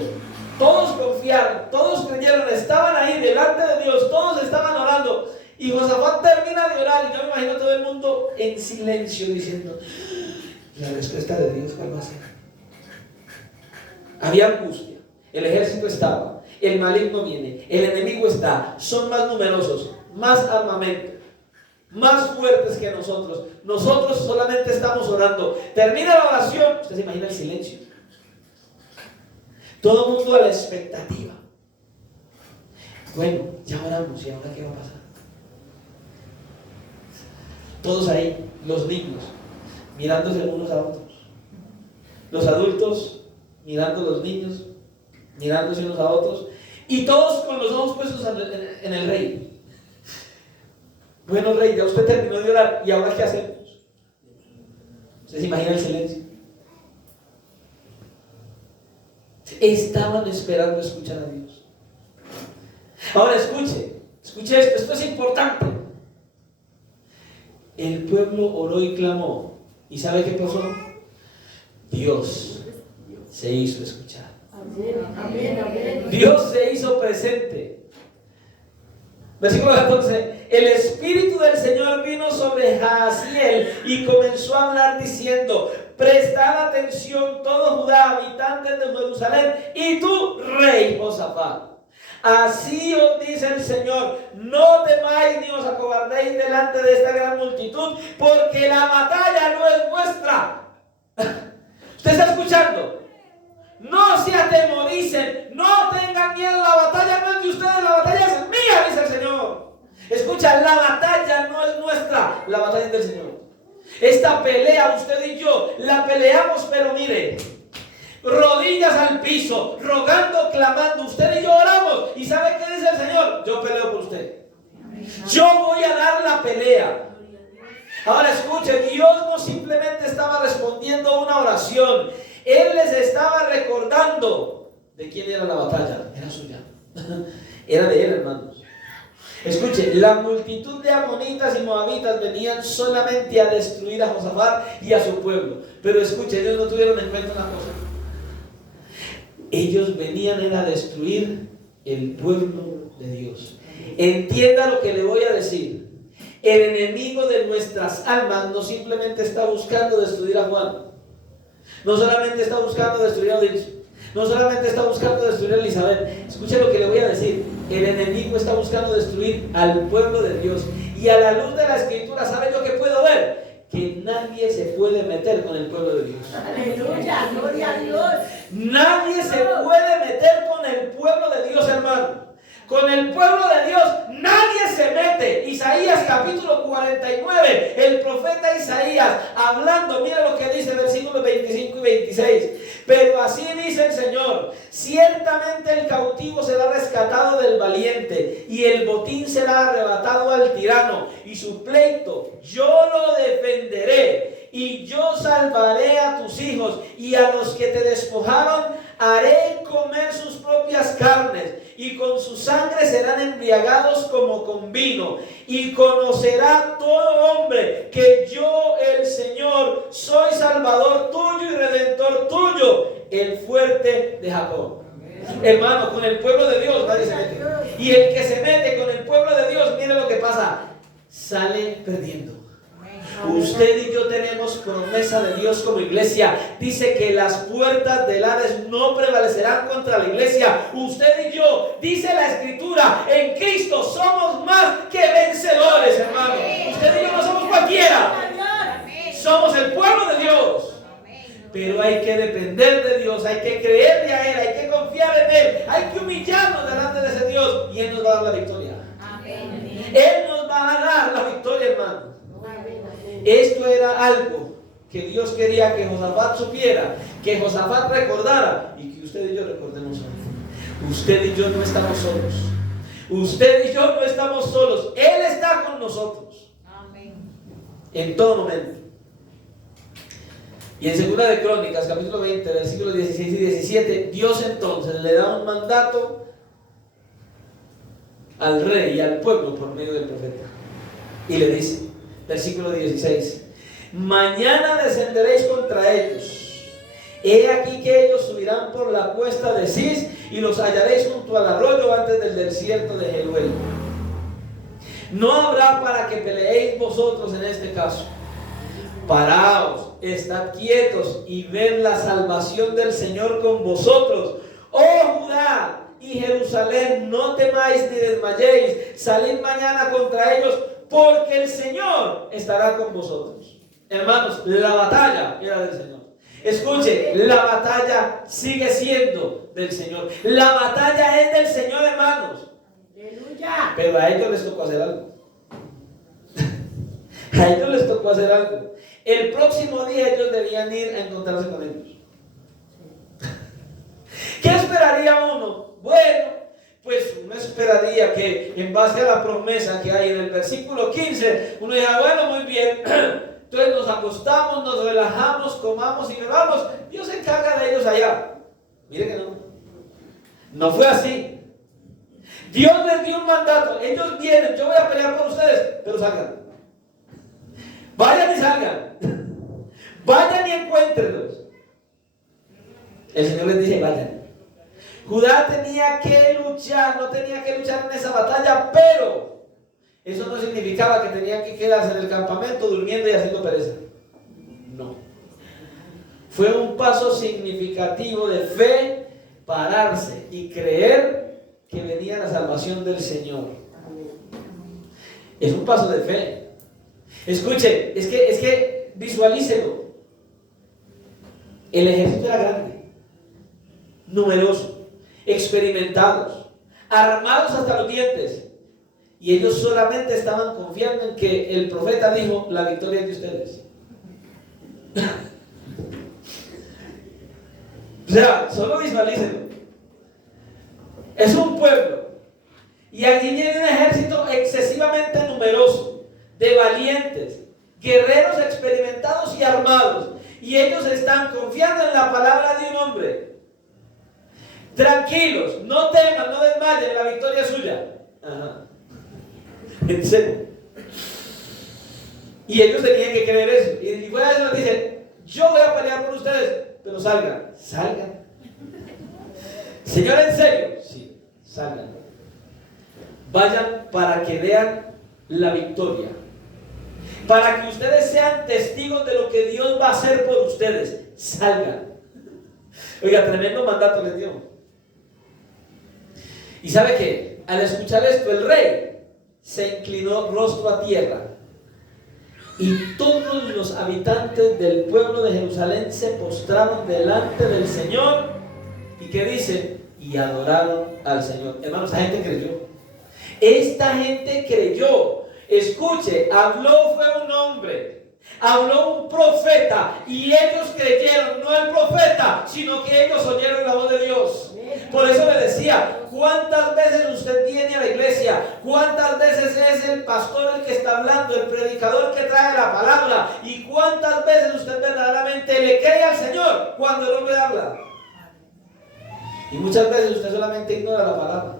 todos confiaron, todos creyeron, estaban ahí delante de Dios, todos estaban orando. Y Josafat termina de orar y yo me imagino todo el mundo en silencio diciendo: la respuesta de Dios, ¿cuál va a ser? Había angustia, el ejército estaba, el maligno viene, el enemigo está, son más numerosos, más armamento, más fuertes que nosotros. Nosotros solamente estamos orando. Termina la oración, usted se imagina el silencio. Todo el mundo a la expectativa. Bueno, ya oramos, ¿y ahora qué va a pasar? Todos ahí, los niños, mirándose unos a otros. Los adultos mirando a los niños, mirándose unos a otros. Y todos con los ojos puestos en el rey. Bueno, rey, ya usted terminó de orar, ¿y ahora qué hacemos? ¿Usted se imagina el silencio? Estaban esperando escuchar a Dios. Ahora escuche esto es importante. El pueblo oró y clamó. ¿Y sabe qué pasó? Dios se hizo escuchar. Dios se hizo presente. Versículo 14. El Espíritu del Señor vino sobre Jaasiel y comenzó a hablar diciendo: prestad atención todo Judá, habitantes de Jerusalén, y tú, rey Josafat. Así os dice el Señor: no temáis ni os acobardéis delante de esta gran multitud, porque la batalla no es vuestra. ¿Usted está escuchando? No se atemoricen, no tengan miedo, la batalla no es de ustedes, la batalla es mía, dice el Señor. Escucha, la batalla no es nuestra, la batalla es del Señor. Esta pelea usted y yo la peleamos, pero mire, rodillas al piso, rogando, clamando. Usted y yo oramos. ¿Y sabe qué dice el Señor? Yo peleo por usted. Yo voy a dar la pelea. Ahora escuche, Dios no simplemente estaba respondiendo a una oración. Él les estaba recordando de quién era la batalla. Era suya. Era de él, hermanos. Escuche, la multitud de amonitas y moabitas venían solamente a destruir a Josafat y a su pueblo. Pero escuche, ellos no tuvieron en cuenta una cosa. Ellos venían a destruir el pueblo de Dios. Entienda lo que le voy a decir. El enemigo de nuestras almas no simplemente está buscando destruir a Juan. No solamente está buscando destruir a Odilio. No solamente está buscando destruir a Elizabeth. Escuche lo que le voy a decir. El enemigo está buscando destruir al pueblo de Dios. Y a la luz de la Escritura, ¿sabe lo que puedo ver? Que nadie se puede meter con el pueblo de Dios. Aleluya, gloria a Dios. Nadie se puede meter con el pueblo de Dios, hermano. Con el pueblo de Dios nadie se mete. Isaías capítulo 49, el profeta Isaías hablando, mira lo que dice versículos 25 y 26. Pero así dice el Señor: ciertamente el cautivo será rescatado del valiente, y el botín será arrebatado al tirano, y su pleito yo lo defenderé, y yo salvaré a tus hijos, y a los que te despojaron haré comer sus propias carnes, y con su sangre serán embriagados como con vino. Y conocerá todo hombre que yo, el Señor, soy Salvador tuyo y Redentor tuyo, el fuerte de Jacob. Hermano, con el pueblo de Dios nadie se mete. Y el que se mete con el pueblo de Dios, mire lo que pasa: sale perdiendo. Usted y yo tenemos promesa de Dios como iglesia. Dice que las puertas del Hades no prevalecerán contra la iglesia. Usted y yo, dice la Escritura, en Cristo somos más que vencedores, hermano. Usted y yo no somos cualquiera. Somos el pueblo de Dios. Pero hay que depender de Dios, hay que creerle a Él, hay que confiar en Él, hay que humillarnos delante de ese Dios, y Él nos va a dar la victoria. Él nos va a dar la victoria, hermano. Esto era algo que Dios quería que Josafat supiera, que Josafat recordara, y que usted y yo recordemos hoy. Usted y yo no estamos solos. Usted y yo no estamos solos. Él está con nosotros. Amén. En todo momento. Y en 2 de Crónicas, capítulo 20, versículos 16 y 17, Dios entonces le da un mandato al rey y al pueblo por medio del profeta. Y le dice, versículo 16: mañana descenderéis contra ellos. He aquí que ellos subirán por la cuesta de Cis, y los hallaréis junto al arroyo antes del desierto de Jeruel. No habrá para que peleéis vosotros en este caso. Paraos, estad quietos y ved la salvación del Señor con vosotros. Oh Judá y Jerusalén, no temáis ni desmayéis. Salid mañana contra ellos, porque el Señor estará con vosotros. Hermanos, la batalla era del Señor. Escuche, la batalla sigue siendo del Señor. La batalla es del Señor, hermanos. Aleluya. Pero a ellos les tocó hacer algo. A ellos les tocó hacer algo. El próximo día ellos debían ir a encontrarse con ellos. ¿Qué esperaría uno? Bueno, pues uno esperaría que en base a la promesa que hay en el versículo 15, uno dirá, bueno, muy bien, entonces nos acostamos, nos relajamos, comamos y bebamos, Dios se encarga de ellos allá. Mire que no. No fue así. Dios les dio un mandato, ellos vienen, yo voy a pelear por ustedes, pero salgan. Vayan y salgan. Vayan y encuéntrenlos. El Señor les dice, vayan. Judá tenía que luchar, no tenía que luchar en esa batalla, pero eso no significaba que tenían que quedarse en el campamento durmiendo y haciendo pereza. No. Fue un paso significativo de fe, pararse y creer que venía la salvación del Señor. Es un paso de fe. Escuchen, es que visualícelo. El ejército era grande, numeroso, experimentados, armados hasta los dientes, y ellos solamente estaban confiando en que el profeta dijo, la victoria es de ustedes. O sea, solo visualícenlo. Es un pueblo, y allí viene un ejército excesivamente numeroso, de valientes, guerreros experimentados y armados, y ellos están confiando en la palabra de un hombre. Tranquilos, no teman, no desmayen, la victoria es suya. Ajá. ¿En serio? Y ellos tenían que creer eso. Y fuera de eso les dicen, yo voy a pelear por ustedes, pero salgan. Salgan. Señor, ¿en serio? Sí, salgan. Vayan para que vean la victoria. Para que ustedes sean testigos de lo que Dios va a hacer por ustedes. Salgan. Oiga, tremendo mandato les dio. Y sabe que al escuchar esto, el rey se inclinó rostro a tierra. Y todos los habitantes del pueblo de Jerusalén se postraron delante del Señor. ¿Y qué dice? Y adoraron al Señor. Hermanos, esta gente creyó. Esta gente creyó. Escuche, habló fue un hombre, habló un profeta, y ellos creyeron, no el profeta, sino que ellos oyeron la voz de Dios. Por eso le decía, ¿cuántas veces usted viene a la iglesia? ¿Cuántas veces es el pastor el que está hablando, el predicador que trae la palabra? ¿Y cuántas veces usted verdaderamente le cree al Señor cuando el hombre habla? Y muchas veces usted solamente ignora la palabra.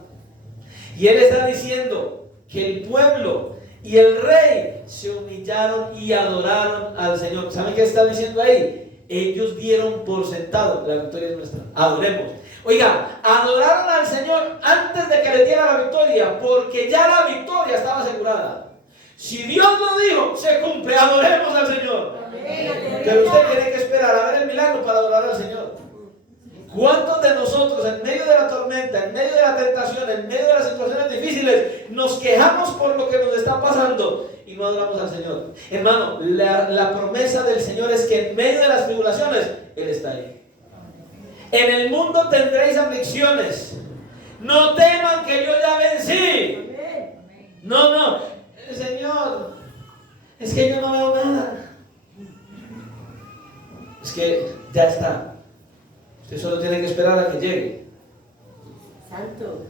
Y él está diciendo que el pueblo y el rey se humillaron y adoraron al Señor. ¿Saben qué está diciendo ahí? Ellos dieron por sentado, la victoria es nuestra, adoremos. Oiga, adoraron al Señor antes de que les diera la victoria, porque ya la victoria estaba asegurada. Si Dios lo dijo, se cumple, adoremos al Señor. Pero usted tiene que esperar a ver el milagro para adorar al Señor. ¿Cuántos de nosotros en medio de la tormenta, en medio de la tentación, en medio de las situaciones difíciles, nos quejamos por lo que nos está pasando y no adoramos al Señor? Hermano, la promesa del Señor es que en medio de las tribulaciones, Él está ahí. En el mundo tendréis aflicciones. No teman que yo ya vencí. No, Señor, es que yo no veo nada. Es que ya está. Usted solo tiene que esperar a que llegue. Santo.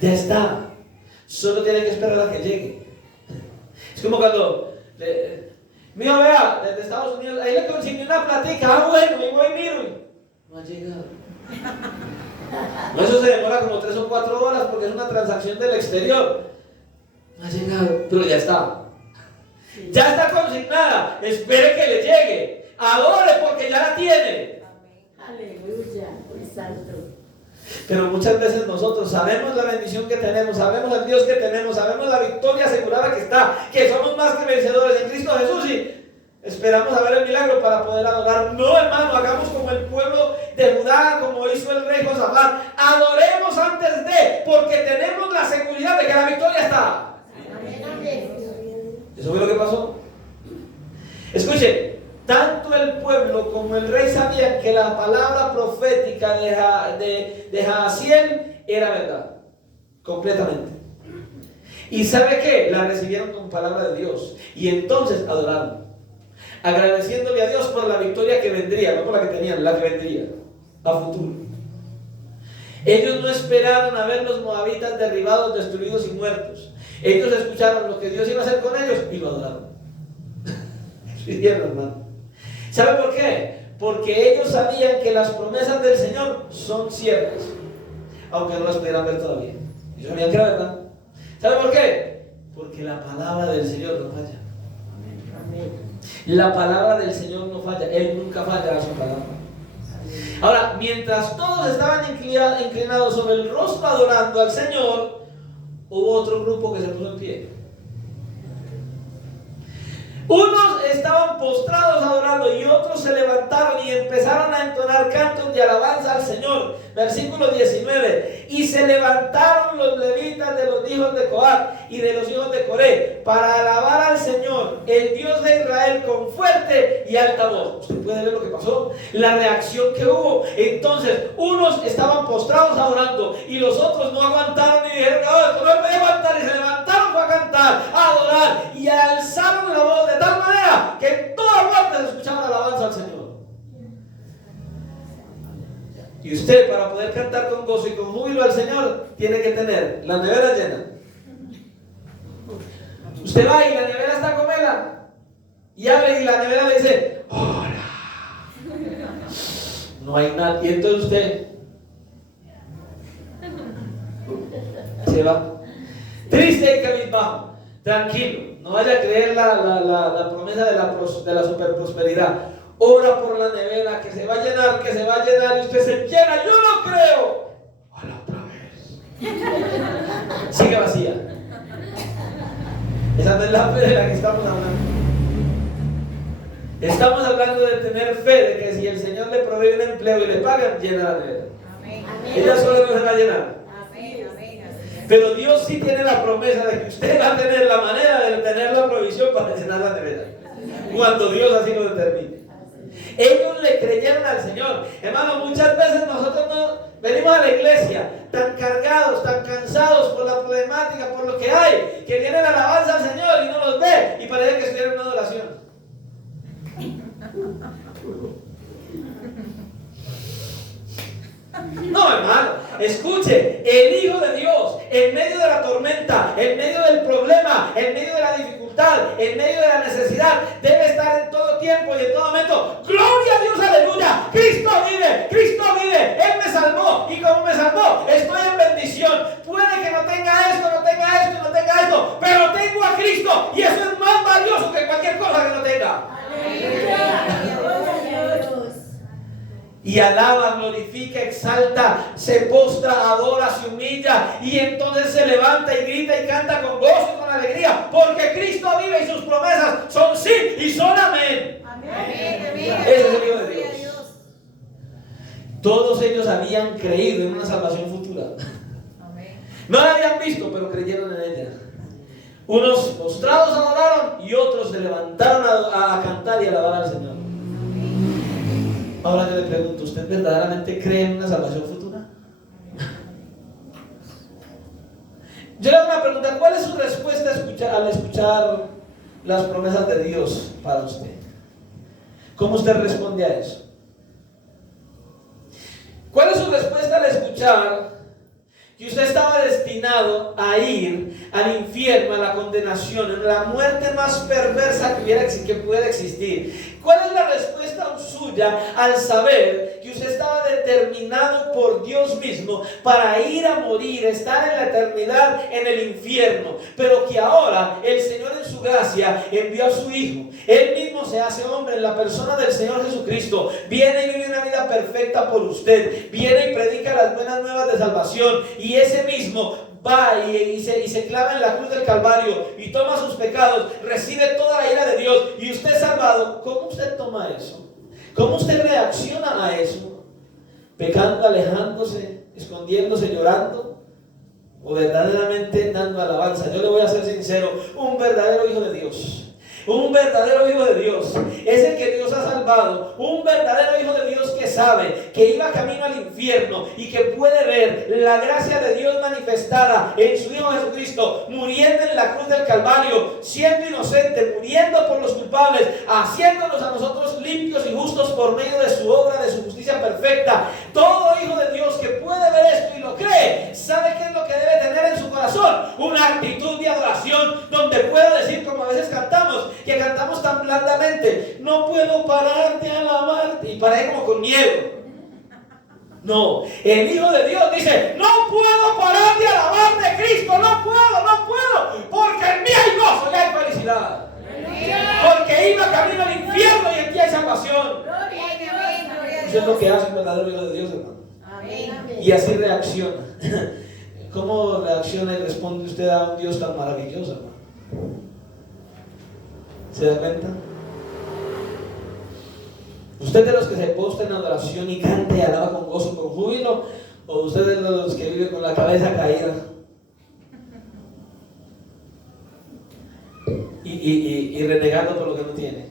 Ya está. Solo tiene que esperar a que llegue. Es como cuando mío, vea, desde Estados Unidos, ahí le consigné una platica. Bueno, y voy y miro. No ha llegado. No, eso se demora como 3 o 4 horas porque es una transacción del exterior. No ha llegado, pero ya está. Ya está consignada. Espere que le llegue. Adore porque ya la tiene. Aleluya, santo. Pero muchas veces nosotros sabemos la bendición que tenemos, sabemos el Dios que tenemos, sabemos la victoria asegurada que está, que somos más que vencedores en Cristo Jesús, y esperamos a ver el milagro para poder adorar. No, hermano, hagamos como el pueblo de Judá, como hizo el rey Josafat. Adoremos antes de, porque tenemos la seguridad de que la victoria está. Eso fue lo que pasó. Escuche, tanto el pueblo como el rey sabían que la palabra profética de Jahaziel era verdad, completamente. ¿Y sabe qué? La recibieron con palabra de Dios y entonces adoraron, agradeciéndole a Dios por la victoria que vendría, no por la que tenían, la que vendría a futuro. Ellos no esperaron a ver los moabitas derribados, destruidos y muertos. Ellos escucharon lo que Dios iba a hacer con ellos y lo adoraron. Hermano. ¿Sabe por qué? Porque ellos sabían que las promesas del Señor son ciertas, aunque no las pudieran ver todavía. Ellos sabían que era verdad. ¿Sabe por qué? Porque la palabra del Señor no falla. La palabra del Señor no falla. Él nunca falla a su palabra. Ahora, mientras todos estaban inclinados sobre el rostro adorando al Señor, hubo otro grupo que se puso en pie. Unos estaban postrados adorando y otros se levantaron y empezaron a entonar cantos de alabanza al Señor. Versículo 19. Y se levantaron los levitas de los hijos de Coat y de los hijos de Coré para alabar al Señor, el Dios de Israel, con fuerte y alta voz. Usted puede ver lo que pasó, la reacción que hubo. Entonces, unos estaban postrados adorando y los otros no aguantaron y dijeron: no me voy a aguantar, y se levantaron para cantar, a adorar y alzaron la voz de tal manera que en toda parte se escuchaba la alabanza al Señor. Y usted, para poder cantar con gozo y con júbilo al Señor, tiene que tener la nevera llena. Usted va y la nevera está con vela y abre y la nevera le dice: ¡Ora! No hay nada. Y entonces usted se va triste y cabizbajo. Tranquilo, no vaya a creer la promesa de la superprosperidad. Ora por la nevera, que se va a llenar, que se va a llenar, y usted se llena. Yo no creo. Hola otra vez. Sigue vacía. Esa no es la fe de la que estamos hablando. Estamos hablando de tener fe, de que si el Señor le provee un empleo y le pagan, llena la nevera. Amén. Ella sola no se va a llenar. Amén. Pero Dios sí tiene la promesa de que usted va a tener la manera de tener la provisión para llenar la nevera, cuando Dios así lo determine. Ellos le creyeron al Señor. Hermano, muchas veces nosotros no venimos a la iglesia tan cargados, tan cansados por la problemática, por lo que hay, que viene la alabanza al Señor y no nos ve y parece que estuviera en una adoración. No, hermano, escuche, el Hijo de Dios, en medio de la tormenta, en medio del problema, en medio de la dificultad, en medio de la necesidad, debe estar en todo tiempo y en todo momento: ¡gloria a Dios, aleluya! ¡Cristo vive! ¡Cristo vive! Él me salvó, y como me salvó, estoy en bendición. Puede que no tenga esto, no tenga esto, no tenga esto, pero tengo a Cristo, y eso es más valioso que cualquier cosa que no tenga. Y alaba, glorifica, exalta, se postra, adora, se humilla, y entonces se levanta y grita y canta con gozo y con alegría, porque Cristo vive y sus promesas son sí y son amén. Ese es el Hijo de Dios. Todos ellos habían creído en una salvación futura. No la habían visto, pero creyeron en ella. Unos postrados adoraron y otros se levantaron a cantar y alabar al Señor. Ahora yo le pregunto: ¿usted verdaderamente cree en una salvación futura? Yo le hago una pregunta: ¿cuál es su respuesta al escuchar las promesas de Dios para usted? ¿Cómo usted responde a eso? ¿Cuál es su respuesta al escuchar que usted estaba destinado a ir al infierno, a la condenación, en la muerte más perversa que pudiera existir? ¿Cuál es la respuesta suya al saber que usted estaba determinado por Dios mismo para ir a morir, estar en la eternidad en el infierno, pero que ahora el Señor en su gracia envió a su Hijo? Él mismo se hace hombre en la persona del Señor Jesucristo, viene y vive una vida perfecta por usted, viene y predica las buenas nuevas de salvación, y ese mismo va y se clava en la cruz del Calvario y toma sus pecados, recibe toda la ira de Dios, y usted es salvado. ¿Cómo usted toma eso? ¿Cómo usted reacciona a eso? ¿Pecando, alejándose, escondiéndose, llorando? ¿O verdaderamente dando alabanza? Yo le voy a ser sincero: un verdadero hijo de Dios, Un verdadero hijo de Dios es el que Dios ha salvado. Un verdadero hijo de Dios que sabe que iba camino al infierno y que puede ver la gracia de Dios manifestada en su Hijo Jesucristo, muriendo en la cruz del Calvario, siendo inocente, muriendo por los culpables, haciéndonos a nosotros limpios y justos por medio de su obra, de su justicia perfecta. Todo hijo de Dios que puede ver esto y lo cree, sabe qué es lo que debe tener en su corazón: una actitud de adoración, donde pueda decir, como a veces cantamos, que cantamos tan blandamente: no puedo parar de alabarte, y parece como con miedo. No, el Hijo de Dios dice: no puedo parar de alabarte, Cristo, no puedo, porque en mí hay gozo y hay felicidad. Porque iba camino al infierno y en ti hay salvación. Eso es lo que hace un verdadero hijo de Dios, hermano. Y así reacciona. ¿Cómo reacciona y responde usted a un Dios tan maravilloso, hermano? ¿Se da cuenta? ¿Usted de los que se posta en adoración y canta y alaba con gozo, con júbilo? ¿O usted de los que vive con la cabeza caída? Y renegando por lo que no tiene.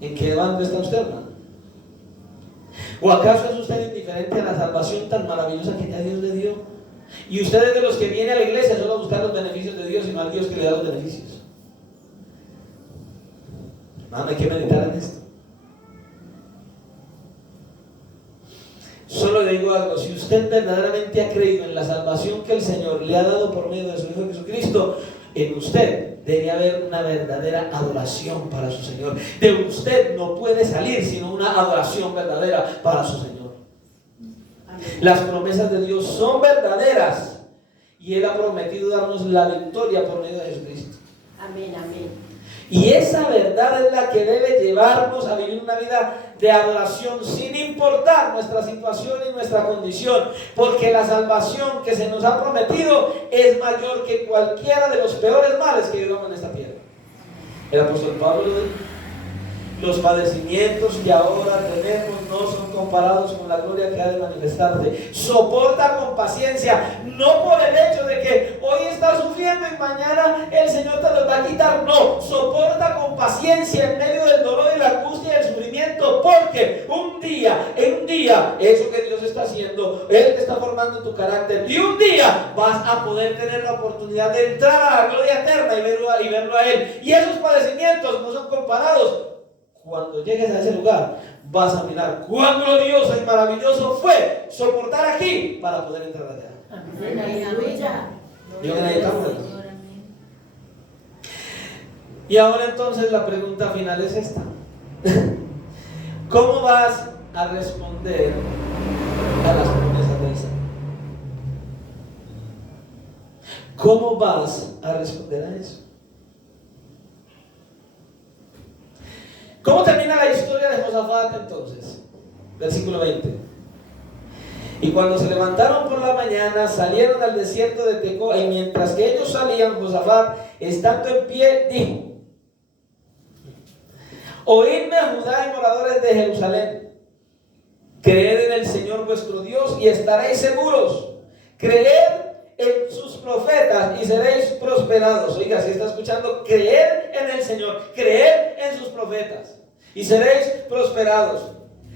¿En qué bando está usted, hermano? ¿O acaso es usted indiferente a la salvación tan maravillosa que ya Dios le dio? Y usted es de los que viene a la iglesia solo a buscar los beneficios de Dios y no al Dios que le da los beneficios. Hermano, hay que meditar en esto. Solo le digo algo: si usted verdaderamente ha creído en la salvación que el Señor le ha dado por medio de su Hijo Jesucristo, en usted debe haber una verdadera adoración para su Señor. De usted no puede salir sino una adoración verdadera para su Señor. Amén. Las promesas de Dios son verdaderas y Él ha prometido darnos la victoria por medio de Jesucristo. Amén, amén. Y esa verdad es la que debe llevarnos a vivir una vida de adoración sin importar nuestra situación y nuestra condición, porque la salvación que se nos ha prometido es mayor que cualquiera de los peores males que vivamos en esta tierra. El apóstol Pablo dijo: los padecimientos que ahora tenemos no son comparados con la gloria que ha de manifestarse. Soporta con paciencia, no por el hecho de que hoy estás sufriendo y mañana el Señor te los va a quitar. No, soporta con paciencia en medio del dolor y la angustia y el sufrimiento, porque en un día, eso que Dios está haciendo, Él te está formando tu carácter, y un día vas a poder tener la oportunidad de entrar a la gloria eterna y verlo a Él. Y esos padecimientos no son comparados. Cuando llegues a ese lugar, vas a mirar cuán glorioso y maravilloso fue soportar aquí para poder entrar allá. Amén, aleluya. Yo que nadie está muerto. Y ahora entonces la pregunta final es esta: ¿cómo vas a responder a las promesas del Señor? ¿Cómo vas a responder a eso? ¿Cómo termina la historia de Josafat entonces? Versículo 20. Y cuando se levantaron por la mañana, salieron al desierto de Tecoa, y mientras que ellos salían, Josafat, estando en pie, dijo: oídme, Judá y moradores de Jerusalén, creed en el Señor vuestro Dios y estaréis seguros. Creed en sus profetas y seréis prosperados. Oiga, si está escuchando, creed en el Señor, creed en sus profetas y seréis prosperados.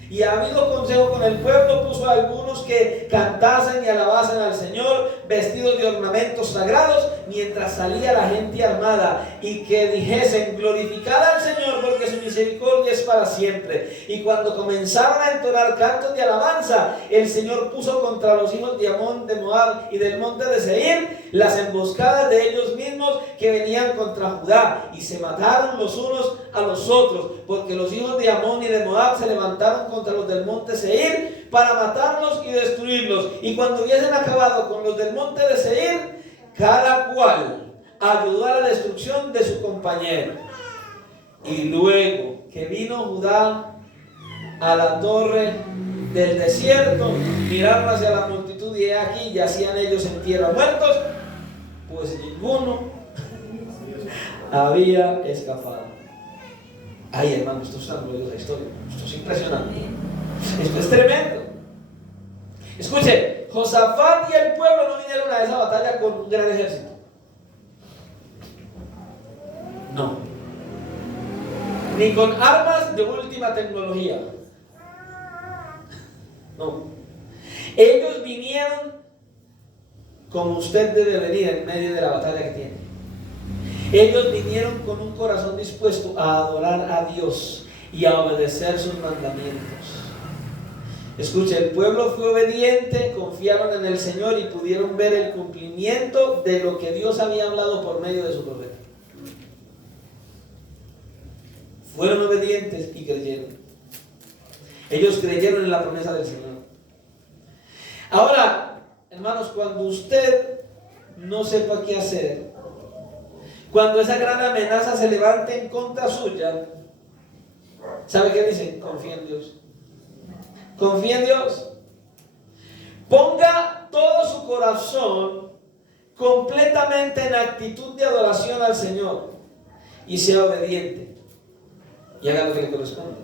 Y ha habido consejo con el pueblo, puso a algunos que cantasen y alabasen al Señor, vestidos de ornamentos sagrados, mientras salía la gente armada, y que dijesen: glorificad al Señor, porque su misericordia es para siempre. Y cuando comenzaron a entonar cantos de alabanza, el Señor puso contra los hijos de Amón, de Moab y del monte de Seir las emboscadas de ellos mismos que venían contra Judá, y se mataron los unos a los otros, porque los hijos de Amón y de Moab se levantaron contra los del monte Seir para matarlos y destruirlos. Y cuando hubiesen acabado con los del monte de Seir, cada cual ayudó a la destrucción de su compañero. Y luego que vino Judá a la torre del desierto, miraron hacia la multitud, y he aquí yacían ellos en tierra muertos, pues ninguno había escapado. Ay, hermano, esto es una gloriosa historia. Esto es impresionante. Esto es tremendo. Escuche, Josafat y el pueblo no vinieron a esa batalla con un gran ejército. No. Ni con armas de última tecnología. No. Ellos vinieron como usted debe venir en medio de la batalla que tiene. Ellos vinieron con un corazón dispuesto a adorar a Dios y a obedecer sus mandamientos. Escuche, el pueblo fue obediente, confiaron en el Señor y pudieron ver el cumplimiento de lo que Dios había hablado por medio de su profeta. Fueron obedientes y creyeron. Ellos creyeron en la promesa del Señor. Ahora, hermanos, cuando usted no sepa qué hacer, cuando esa gran amenaza se levante en contra suya, ¿sabe qué dice? Confía en Dios. Confía en Dios. Ponga todo su corazón completamente en actitud de adoración al Señor y sea obediente y haga lo que le corresponde.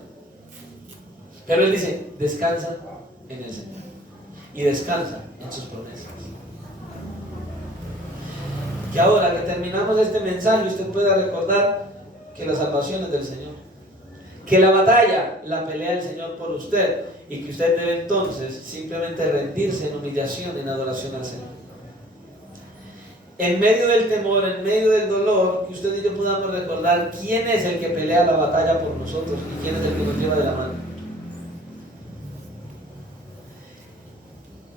Pero él dice, descansa en el Señor y descansa en sus promesas. Que ahora que terminamos este mensaje usted pueda recordar que la salvación es del Señor, que la batalla la pelea el Señor por usted y que usted debe entonces simplemente rendirse en humillación, en adoración al Señor. En medio del temor, en medio del dolor, que usted y yo podamos recordar quién es el que pelea la batalla por nosotros y quién es el que nos lleva de la mano.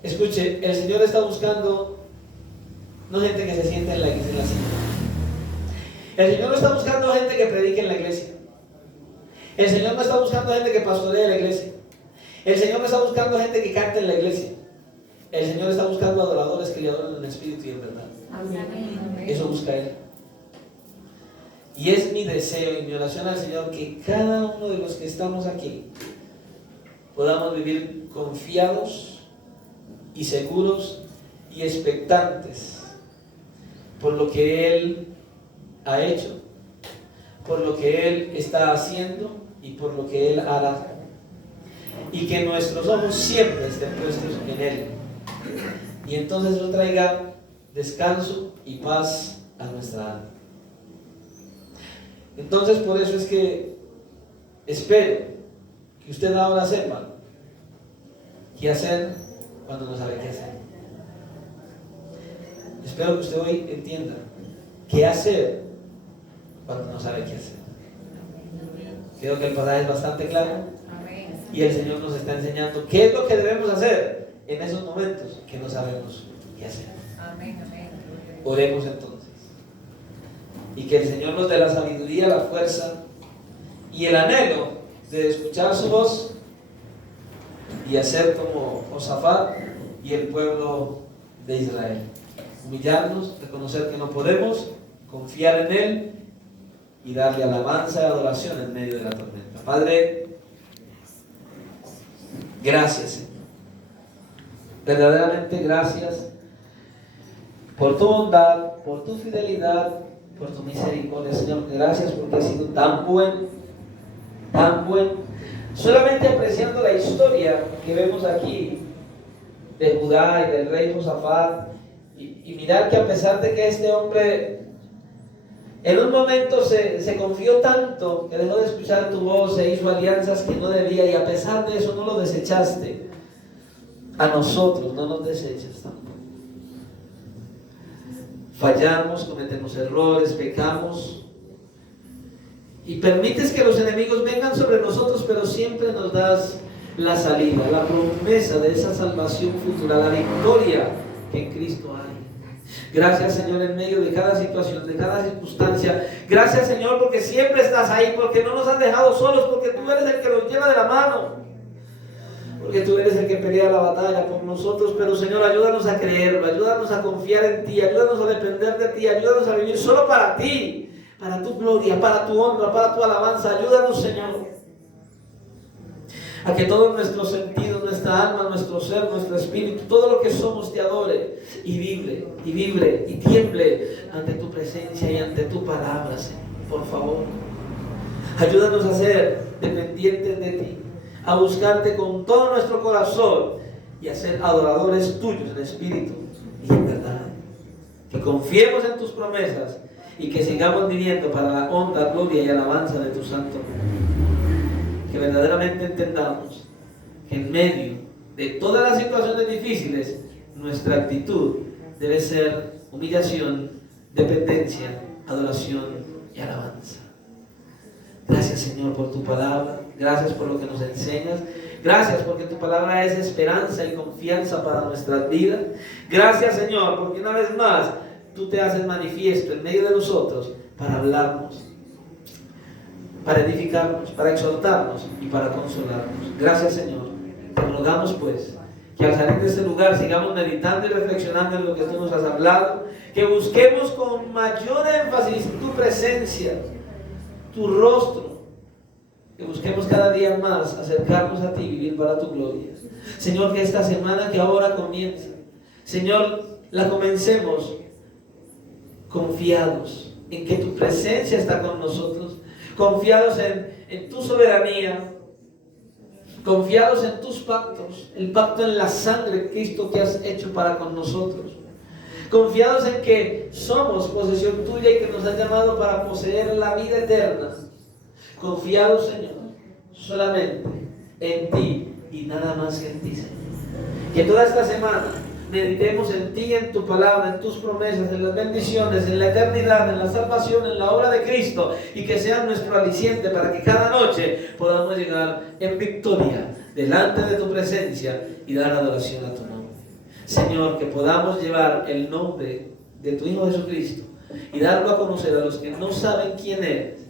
Escuche, el Señor está buscando no gente que se siente en la iglesia en la silla. El Señor no está buscando gente que predique en la iglesia. El Señor no está buscando gente que pastoree la iglesia. El Señor no está buscando gente que cante en la iglesia. El Señor está buscando adoradores que le adoren en espíritu y en verdad. Amén. Eso busca Él. Y es mi deseo y mi oración al Señor que cada uno de los que estamos aquí podamos vivir confiados y seguros y expectantes por lo que Él ha hecho, por lo que Él está haciendo y por lo que Él hará. Y que nuestros ojos siempre estén puestos en Él. Y entonces eso traiga descanso y paz a nuestra alma. Entonces por eso es que espero que usted ahora sepa qué hacer cuando no sabe qué hacer. Espero que usted hoy entienda qué hacer cuando no sabe qué hacer. Creo que el pasaje es bastante claro y el Señor nos está enseñando qué es lo que debemos hacer en esos momentos que no sabemos qué hacer. Oremos entonces y que el Señor nos dé la sabiduría, la fuerza y el anhelo de escuchar su voz y hacer como Josafat y el pueblo de Israel. Humillarnos, reconocer que no podemos, confiar en Él y darle alabanza y adoración en medio de la tormenta. Padre, gracias, Señor. Verdaderamente gracias por tu bondad, por tu fidelidad, por tu misericordia, Señor. Gracias porque has sido tan buen, tan buen. Solamente apreciando la historia que vemos aquí de Judá y del rey Josafat, y mirar que a pesar de que este hombre en un momento se confió tanto que dejó de escuchar tu voz e hizo alianzas que no debía, y a pesar de eso no lo desechaste. A nosotros no nos deseches tampoco. Fallamos, cometemos errores, pecamos y permites que los enemigos vengan sobre nosotros, pero siempre nos das la salida, la promesa de esa salvación futura, la victoria que en Cristo hay. Gracias, Señor, en medio de cada situación, de cada circunstancia. Gracias, Señor, porque siempre estás ahí, porque no nos has dejado solos, porque tú eres el que nos lleva de la mano, porque tú eres el que pelea la batalla por nosotros. Pero, Señor, ayúdanos a creerlo, ayúdanos a confiar en ti, ayúdanos a depender de ti, ayúdanos a vivir solo para ti, para tu gloria, para tu honra, para tu alabanza. Ayúdanos, Señor, a que todo nuestro sentido, nuestra alma, nuestro ser, nuestro espíritu, todo lo que somos te adore y vibre y tiemble ante tu presencia y ante tu palabra, Señor. Por favor, ayúdanos a ser dependientes de ti, a buscarte con todo nuestro corazón y a ser adoradores tuyos en espíritu y en verdad. Que confiemos en tus promesas y que sigamos viviendo para la honra, gloria y alabanza de tu santo nombre. Que verdaderamente entendamos que en medio de todas las situaciones difíciles, nuestra actitud debe ser humillación, dependencia, adoración y alabanza. Gracias, Señor, por tu palabra. Gracias por lo que nos enseñas. Gracias porque tu palabra es esperanza y confianza para nuestras vidas. Gracias, Señor, porque una vez más tú te haces manifiesto en medio de nosotros para hablarnos, para edificarnos, para exhortarnos y para consolarnos. Gracias, Señor. Te rogamos pues que al salir de este lugar sigamos meditando y reflexionando en lo que tú nos has hablado, que busquemos con mayor énfasis tu presencia, tu rostro, que busquemos cada día más acercarnos a ti y vivir para tu gloria. Señor, que esta semana que ahora comienza, Señor, la comencemos confiados en que tu presencia está con nosotros, confiados en tu soberanía, confiados en tus pactos, el pacto en la sangre de Cristo que has hecho para con nosotros, confiados en que somos posesión tuya y que nos has llamado para poseer la vida eterna, confiados, Señor, solamente en ti y nada más que en ti, Señor. Que toda esta semana meditemos en ti, en tu palabra, en tus promesas, en las bendiciones, en la eternidad, en la salvación, en la obra de Cristo, y que sea nuestro aliciente para que cada noche podamos llegar en victoria delante de tu presencia y dar adoración a tu nombre. Señor, que podamos llevar el nombre de tu Hijo Jesucristo y darlo a conocer a los que no saben quién eres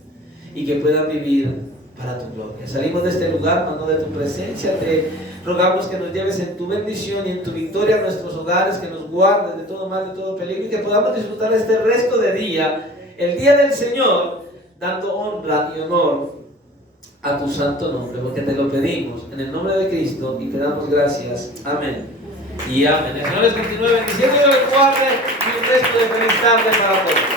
y que puedan vivir para tu gloria. Salimos de este lugar, mano de tu presencia, te rogamos que nos lleves en tu bendición y en tu victoria a nuestros hogares, que nos guardes de todo mal, de todo peligro, y que podamos disfrutar este resto de día, el día del Señor, dando honra y honor a tu santo nombre, porque te lo pedimos en el nombre de Cristo y te damos gracias. Amén y amén. El Señor les continúe bendiciendo y les guarde, y un resto de feliz tarde para todos.